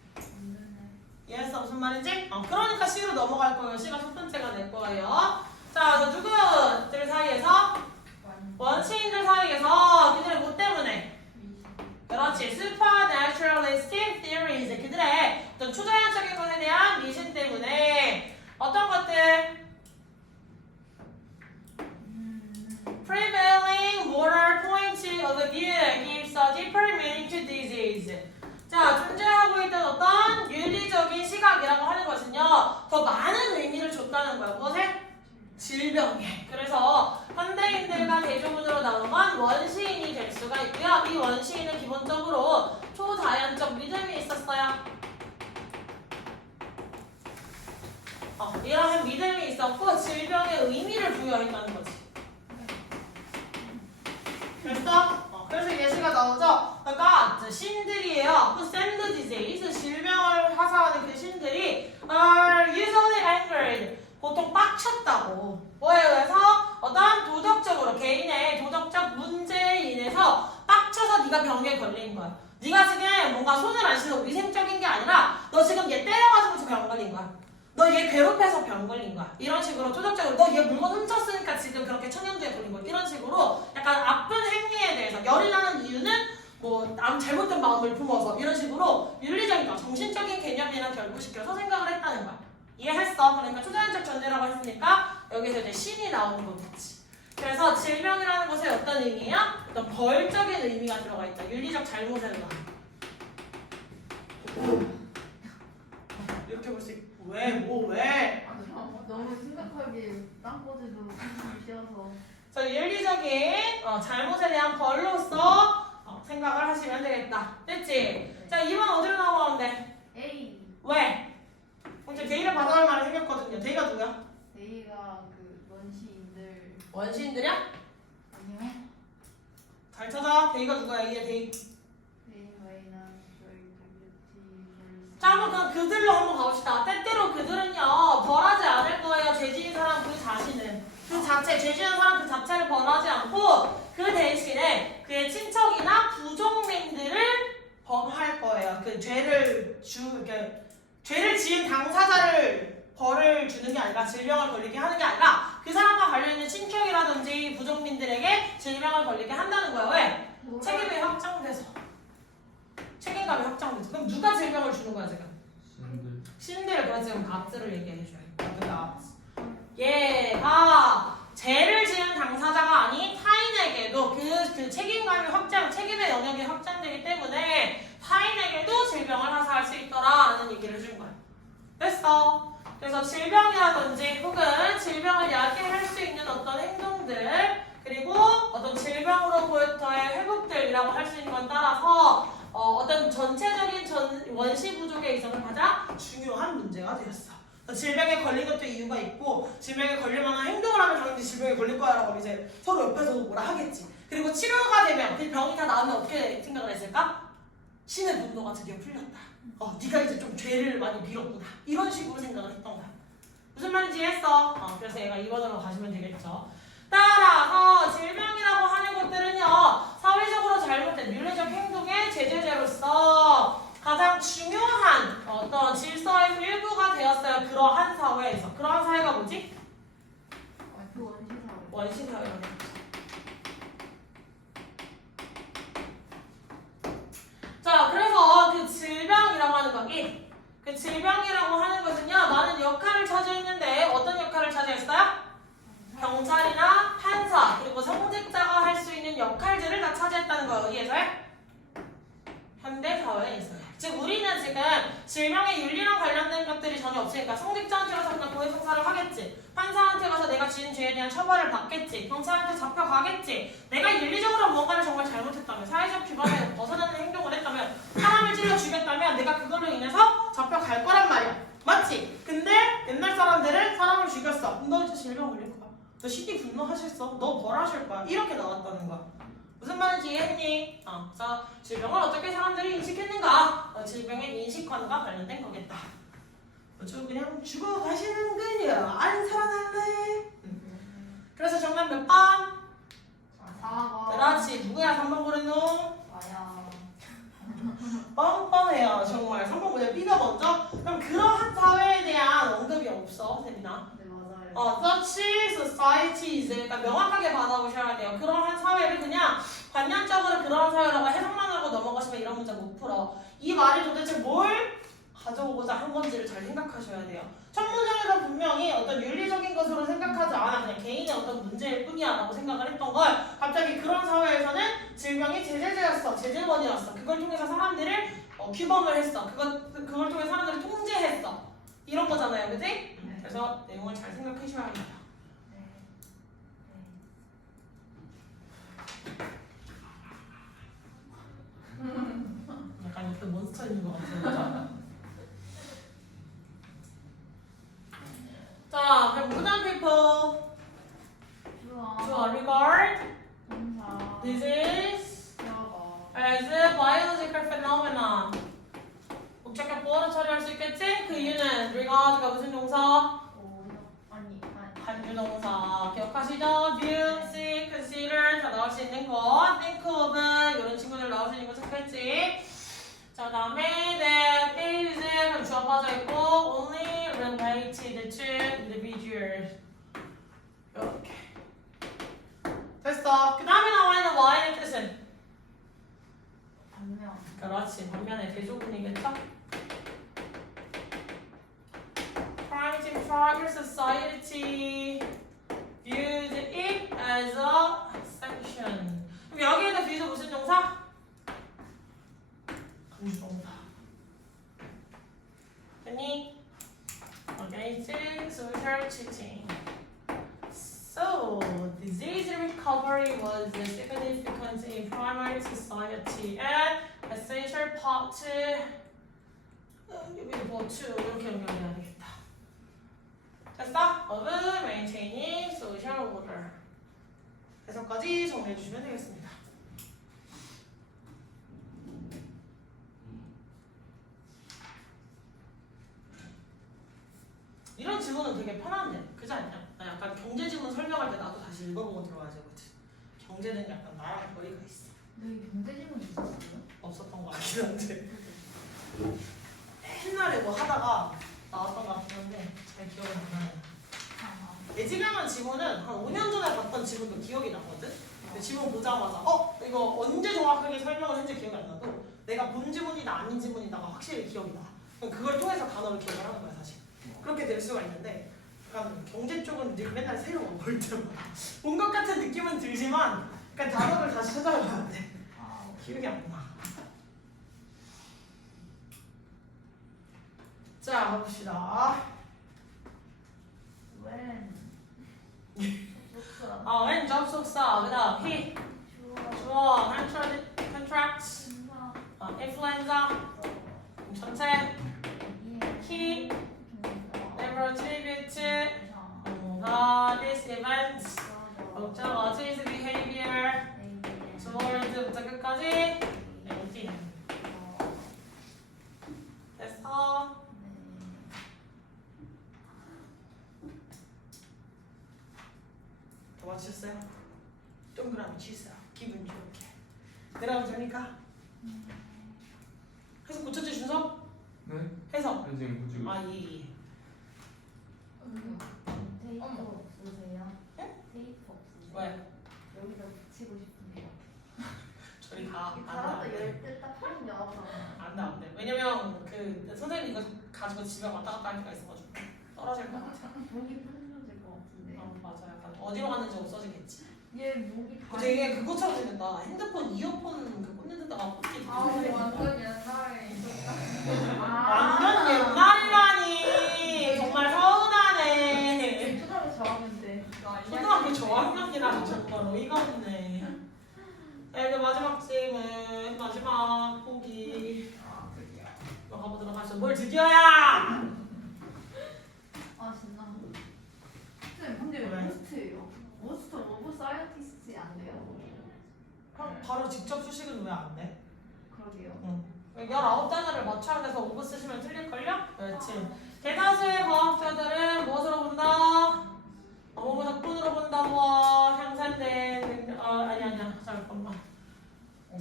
이해했어 무슨 말인지? 그러니까 C로 넘어갈 거예요. C가 첫 번째가 될 거예요. 자, 누구들 사이에서? 원시인들 사이에서 그들의 뭐 때문에? 그렇지. Supernaturalistic theories. 그들의 어떤 초자연적인 것에 대한 미신 때문에 어떤 것들? Prevailing moral point of view gives a deeper meaning to disease. 자, 존재하고 있던 어떤 윤리적인 시각이라고 하는 것은요 더 많은 의미를 줬다는 거야. 무엇에? 질병에. 그래서 현대인들과 대조문으로 나온 건 원시인이 될 수가 있고요. 이 원시인은 기본적으로 초자연적 믿음이 있었어요. 이러한 믿음이 있었고 질병에 의미를 부여했다는 거지. 됐어? 그래서 예시가 나오죠? 그러니까 신들이에요. Who send the disease? 질병을 하사하는 그 신들이 are usually angered. 보통 빡쳤다고. 뭐에 의해서? 어떤 도덕적으로 개인의 도덕적 문제에 인해서 빡쳐서 네가 병에 걸린 거야. 네가 지금 뭔가 손을 안 씻어 위생적인 게 아니라 너 지금 얘 때려가지고 지금 병 걸린 거야. 너 얘 괴롭혀서 병 걸린 거야. 이런 식으로 조작적으로 너 얘 물건 훔쳤으니까 지금 그렇게 청년도에 걸린 거야. 이런 식으로 약간 아픈 행위에 대해서 열이 나는 이유는 뭐 잘못된 마음을 품어서 이런 식으로 윤리적인 거, 정신적인 개념이랑 결부시켜서 생각을 했다는 거야. 이해했어? 그러니까 초자연적 전제라고 했으니까 여기서 이제 신이 나오는 거겠지. 그래서 질병이라는 것에 어떤 의미야? 어떤 벌적인 의미가 들어가 있다. 윤리적 잘못에 대한. 이렇게 볼 수 있고 왜? 뭐 왜? 너무 심각하게 땅꼬지도 숨이 쉬어서. 자, 윤리적인 잘못에 대한 벌로서 생각을 하시면 되겠다. 됐지? 자, 2번 어디로 나오는데? A. 왜? 이제 데이를 받아올 말이 생겼거든요. 데이가 누구야? A가 그 원시인들. 원시인들이야? 아니요. 잘 찾아. 데이가 누구야? 이게 데이. A와이는 저희 뷰티. 자, 한번 그들로 한번 가봅시다. 때때로 그들은요, 벌하지 않을 거예요. 죄 지은 사람 그 자신은. 그 자체, 죄 지은 사람 그 자체를 벌하지 않고, 그 대신에 그의 친척이나 부족민들을 벌할 거예요. 그 죄를 죄를 지은 당사자를 벌을 주는 게 아니라 질병을 걸리게 하는 게 아니라 그 사람과 관련있는 친척이라든지 부족민들에게 질병을 걸리게 한다는 거예요. 왜? 책임이 확장돼서. 책임감이 확장돼서. 그럼 누가 질병을 주는 거야 지금? 신들. 그래서 지금 갓스를 얘기해줘요. 얘가 죄를 지은 당사자가 아닌 타인에게도 그 책임감이 책임의 영역이 확장되기 때문에 타인에게도 질병을 하사할 수 있더라라는 얘기를 해준 거야. 됐어. 그래서 질병이라든지 혹은 질병을 야기할 수 있는 어떤 행동들 그리고 어떤 질병으로부터의 회복들이라고 할 수 있는 건 따라서 어떤 전체적인 원시 부족에 있어서 가장 중요한 문제가 되었어. 질병에 걸린 것도 이유가 있고 질병에 걸릴 만한 행동을 하면 당연히 질병에 걸릴 거야 라고 이제 서로 옆에서 뭐라 하겠지. 그리고 치료가 되면 그 병이 다 나으면 어떻게 생각을 했을까? 신의 분노가 드디어 풀렸다. 네가 이제 좀 죄를 많이 빌었구나. 이런 식으로 생각을 했던 거야. 무슨 말인지 했어? 그래서 얘가 2번으로 가시면 되겠죠. 따라서 질병이라고 하는 것들은요. 사회적으로 잘못된 윤리적 행동의 제재제로서 가장 중요한 어떤 질서의 일부가 되었어요. 그러한 사회에서. 그러한 사회가 뭐지? 그 원시사회. 원시사회가 되었죠. 자, 그래서 그 질병이라고 하는 거기 그 질병이라고 하는 것은요. 많은 역할을 차지했는데 어떤 역할을 차지했어요? 경찰이나 판사 그리고 성직자가 할 수 있는 역할들을 다 차지했다는 거예요. 여기에서의 현대 사회에 있어요. 즉 우리는 지금 질병의 윤리랑 관련된 것들이 전혀 없으니까 성직자한테 가서 그냥 고해성사를 하겠지. 판사한테 가서 내가 지은 죄에 대한 처벌을 받겠지. 경찰한테 잡혀가겠지. 내가 윤리적으로 무언가를 정말 잘못했다면 사회적 규범에 벗어나는 행동을 했다면 사람을 찔러 죽였다면 내가 그걸로 인해서 잡혀갈 거란 말이야. 맞지? 근데 옛날 사람들은 사람을 죽였어. 너 이제 질병 걸릴 거야. 너 신이 분노하셨어. 너 벌하실 거야. 이렇게 나왔다는 거야. 무슨 말인지 이해했니? 그래서 질병을 어떻게 사람들이 인식했는가? 질병의 인식관과 관련된 거겠다. 저 그냥 죽어가시는군요. 안 살아날래? 그래서 정답 몇 번? 4번. 그렇지. 누구야 3번 고른 놈? 나야. 뻔뻔해요. 정말 3번 그냥 B가 먼저? 그럼 그러한 사회에 대한 언급이 없어. 세빈아. 네 맞아요. such societies 그러니까 명확하게 받아보셔야 돼요. 그러한 사회를 그냥 관념적으로 그러한 사회라고 해석만 하고 넘어가시면 이런 문제 못 풀어. 이 말이 도대체 뭘 가져오고자 한 건지를 잘 생각하셔야 돼요. 첫 문장에서 분명히 어떤 윤리적인 것으로 생각하지 않아. 그냥 개인의 어떤 문제일 뿐이야 라고 생각을 했던 걸 갑자기 그런 사회에서는 질병이 제재제였어. 제재원이었어. 그걸 통해서 사람들을 규범을 했어. 그걸 통해 사람들을 통제했어. 이런 거잖아요. 그치? 그래서 내용을 잘 생각하셔야 합니다. 약간 옆에 몬스터 있는 것 같아요. 자, 그럼 무단 people to regard this is as a biological phenomenon. 목적격 보어로 처리할 수 있겠지? 그 이유는 regard가 무슨 동사? 한유동사 기억하시죠? view, see, consider 다 나올 수 있는 거 think of 이런 친구들 나올 수 있는 거 체크했지? 자, 다음에 that is 그럼 주어 빠져 있고 only related to individuals. 이렇게 됐어. 그 다음에 나와 있는 y의 뜻은? 반면. 그렇지. 반면에 대조군이겠죠? Primitive tribal society viewed it as a section. 그럼 여기에다 비교 무슨 동사? 감정사. 됐니? Against social cheating. So, disease recovery was significant in primary society and essential part 이렇게 연결해야 되겠다. 됐어? of maintaining social order. 해석까지 정리해 주시면 되겠습니다. 이런 질문은 되게 편한데, 그지 않냐? 나 약간 경제 질문 설명할 때 나도 다시 읽어보고 들어가야 되거든. 경제는 약간 나랑 거리가 있어. 너희 경제지문 있었어요? 없었던 거 같긴 한데. 옛날에 뭐 하다가 나왔던 거 같긴 한데 잘 기억은 안 나요. 예지경한 지문은 한 5년 전에 봤던 지문도 기억이 나거든? 근데 지문 보자마자 이거 언제 정확하게 설명을 했는지 기억이 안 나도 내가 본 지문이다 아닌 지문이다가 확실히 기억이 나. 그럼 그걸 통해서 단어를 기억을 하는 거야 사실. 그렇게 될 수가 있는데 약간 경제 쪽은 늘 맨날 새로워 볼 때마다 온 것 같은 느낌은 들지만 약간 단어를 다시 찾아봐야 돼. 기억이 안 나. 자 가봅시다. 웬? 왼 접속사 그다음 he 주어 contract influenza 전체 he never attribute this event 목적어 his behavior towards부터 끝까지 everything 됐어. 더 맞추셨어요? 동그라미 치세요. 기분 좋게. 내려가면 됩니까? 해석 고쳤지 준서? 네? 해석. 지금 고치고 예. 테이프 어머. 없으세요? 네? 테이프 없으세요? 왜? 여기다 붙이고 싶은데요. 저리 가. 가라도 열때딱 하면 나오잖아. 안돼. 왜냐면 그 선생님 이거 가지고 집에 왔다 갔다 할 때가 있어가지고 떨어질 것 같아. 목이 부러질 것 같은데. 맞아. 약간 어디로 갔는지 없어지겠지. 얘 목이 다. 되게 그거처럼 생겼다. 핸드폰 이어폰 그 꽂는 데다가 꽂기. 완전 옛날에 있었다. 완전 옛날이라니. 정말 서운하네. 초등학교 저학년 때. 초등학교 저학년이라서 정말 어이가 없네. 자, 이제 마지막 질문, 마지막 보기. 드디어. 너 가보도록 하죠. 뭘 드디어야! 신나. 쌤, 근데 왜 모스트예요? 모스트 오브 사이언티스트 안 돼요? 그럼 바로 직접 수식은 왜 안 돼? 그러게요. 19단어를 맞춰야 돼서 오브 쓰시면 틀릴걸요? 그렇지. 대다수의 과학자들은 무엇으로 본다? 어머보다 꾼으로 본다고 향상된 아니야 잠깐만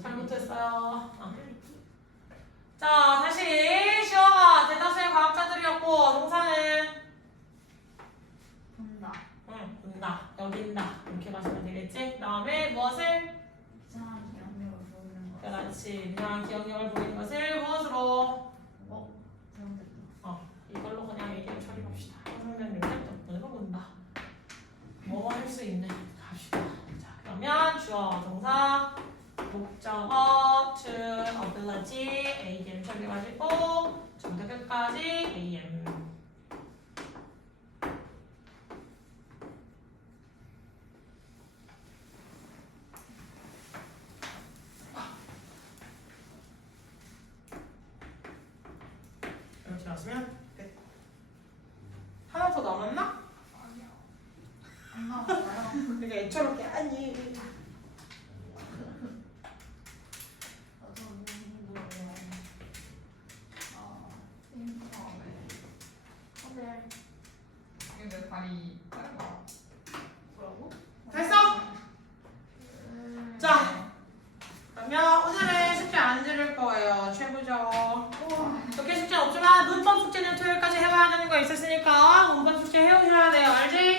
잘못했어요. 자 다시 시어가 대다수의 과학자들이었고 동사는 본다. 본다 여긴다 이렇게 가시면 되겠지? 그 다음에 무엇을? 이상한 기억력을 보이는 거. 그렇지 이상한 기억력을 보이는 것을 무엇으로? 잘못했다. 이걸로 그냥 얘기를 처리합시다. 상대는 덕분으로 본다. 뭐 할 수 있는 갑시다. 자 그러면 주어 동사 목적어 to ability am 처리가지고 전부 끝까지 am. 이렇게 왔으면 끝. 하나 더 남았나? 아니야. 안 나왔어요. 그러니까 애처롭게 아니. 이게 내 다리 짧아. 뭐라고? 됐어? 자 그러면 오늘은 숙제 안 들을 거예요. 최고죠. 이렇게 숙제 없지만 문법 숙제 숙제는 토요일까지 해봐야 되는 거 있었으니까 5번 숙제 해오셔야 돼요. 알지?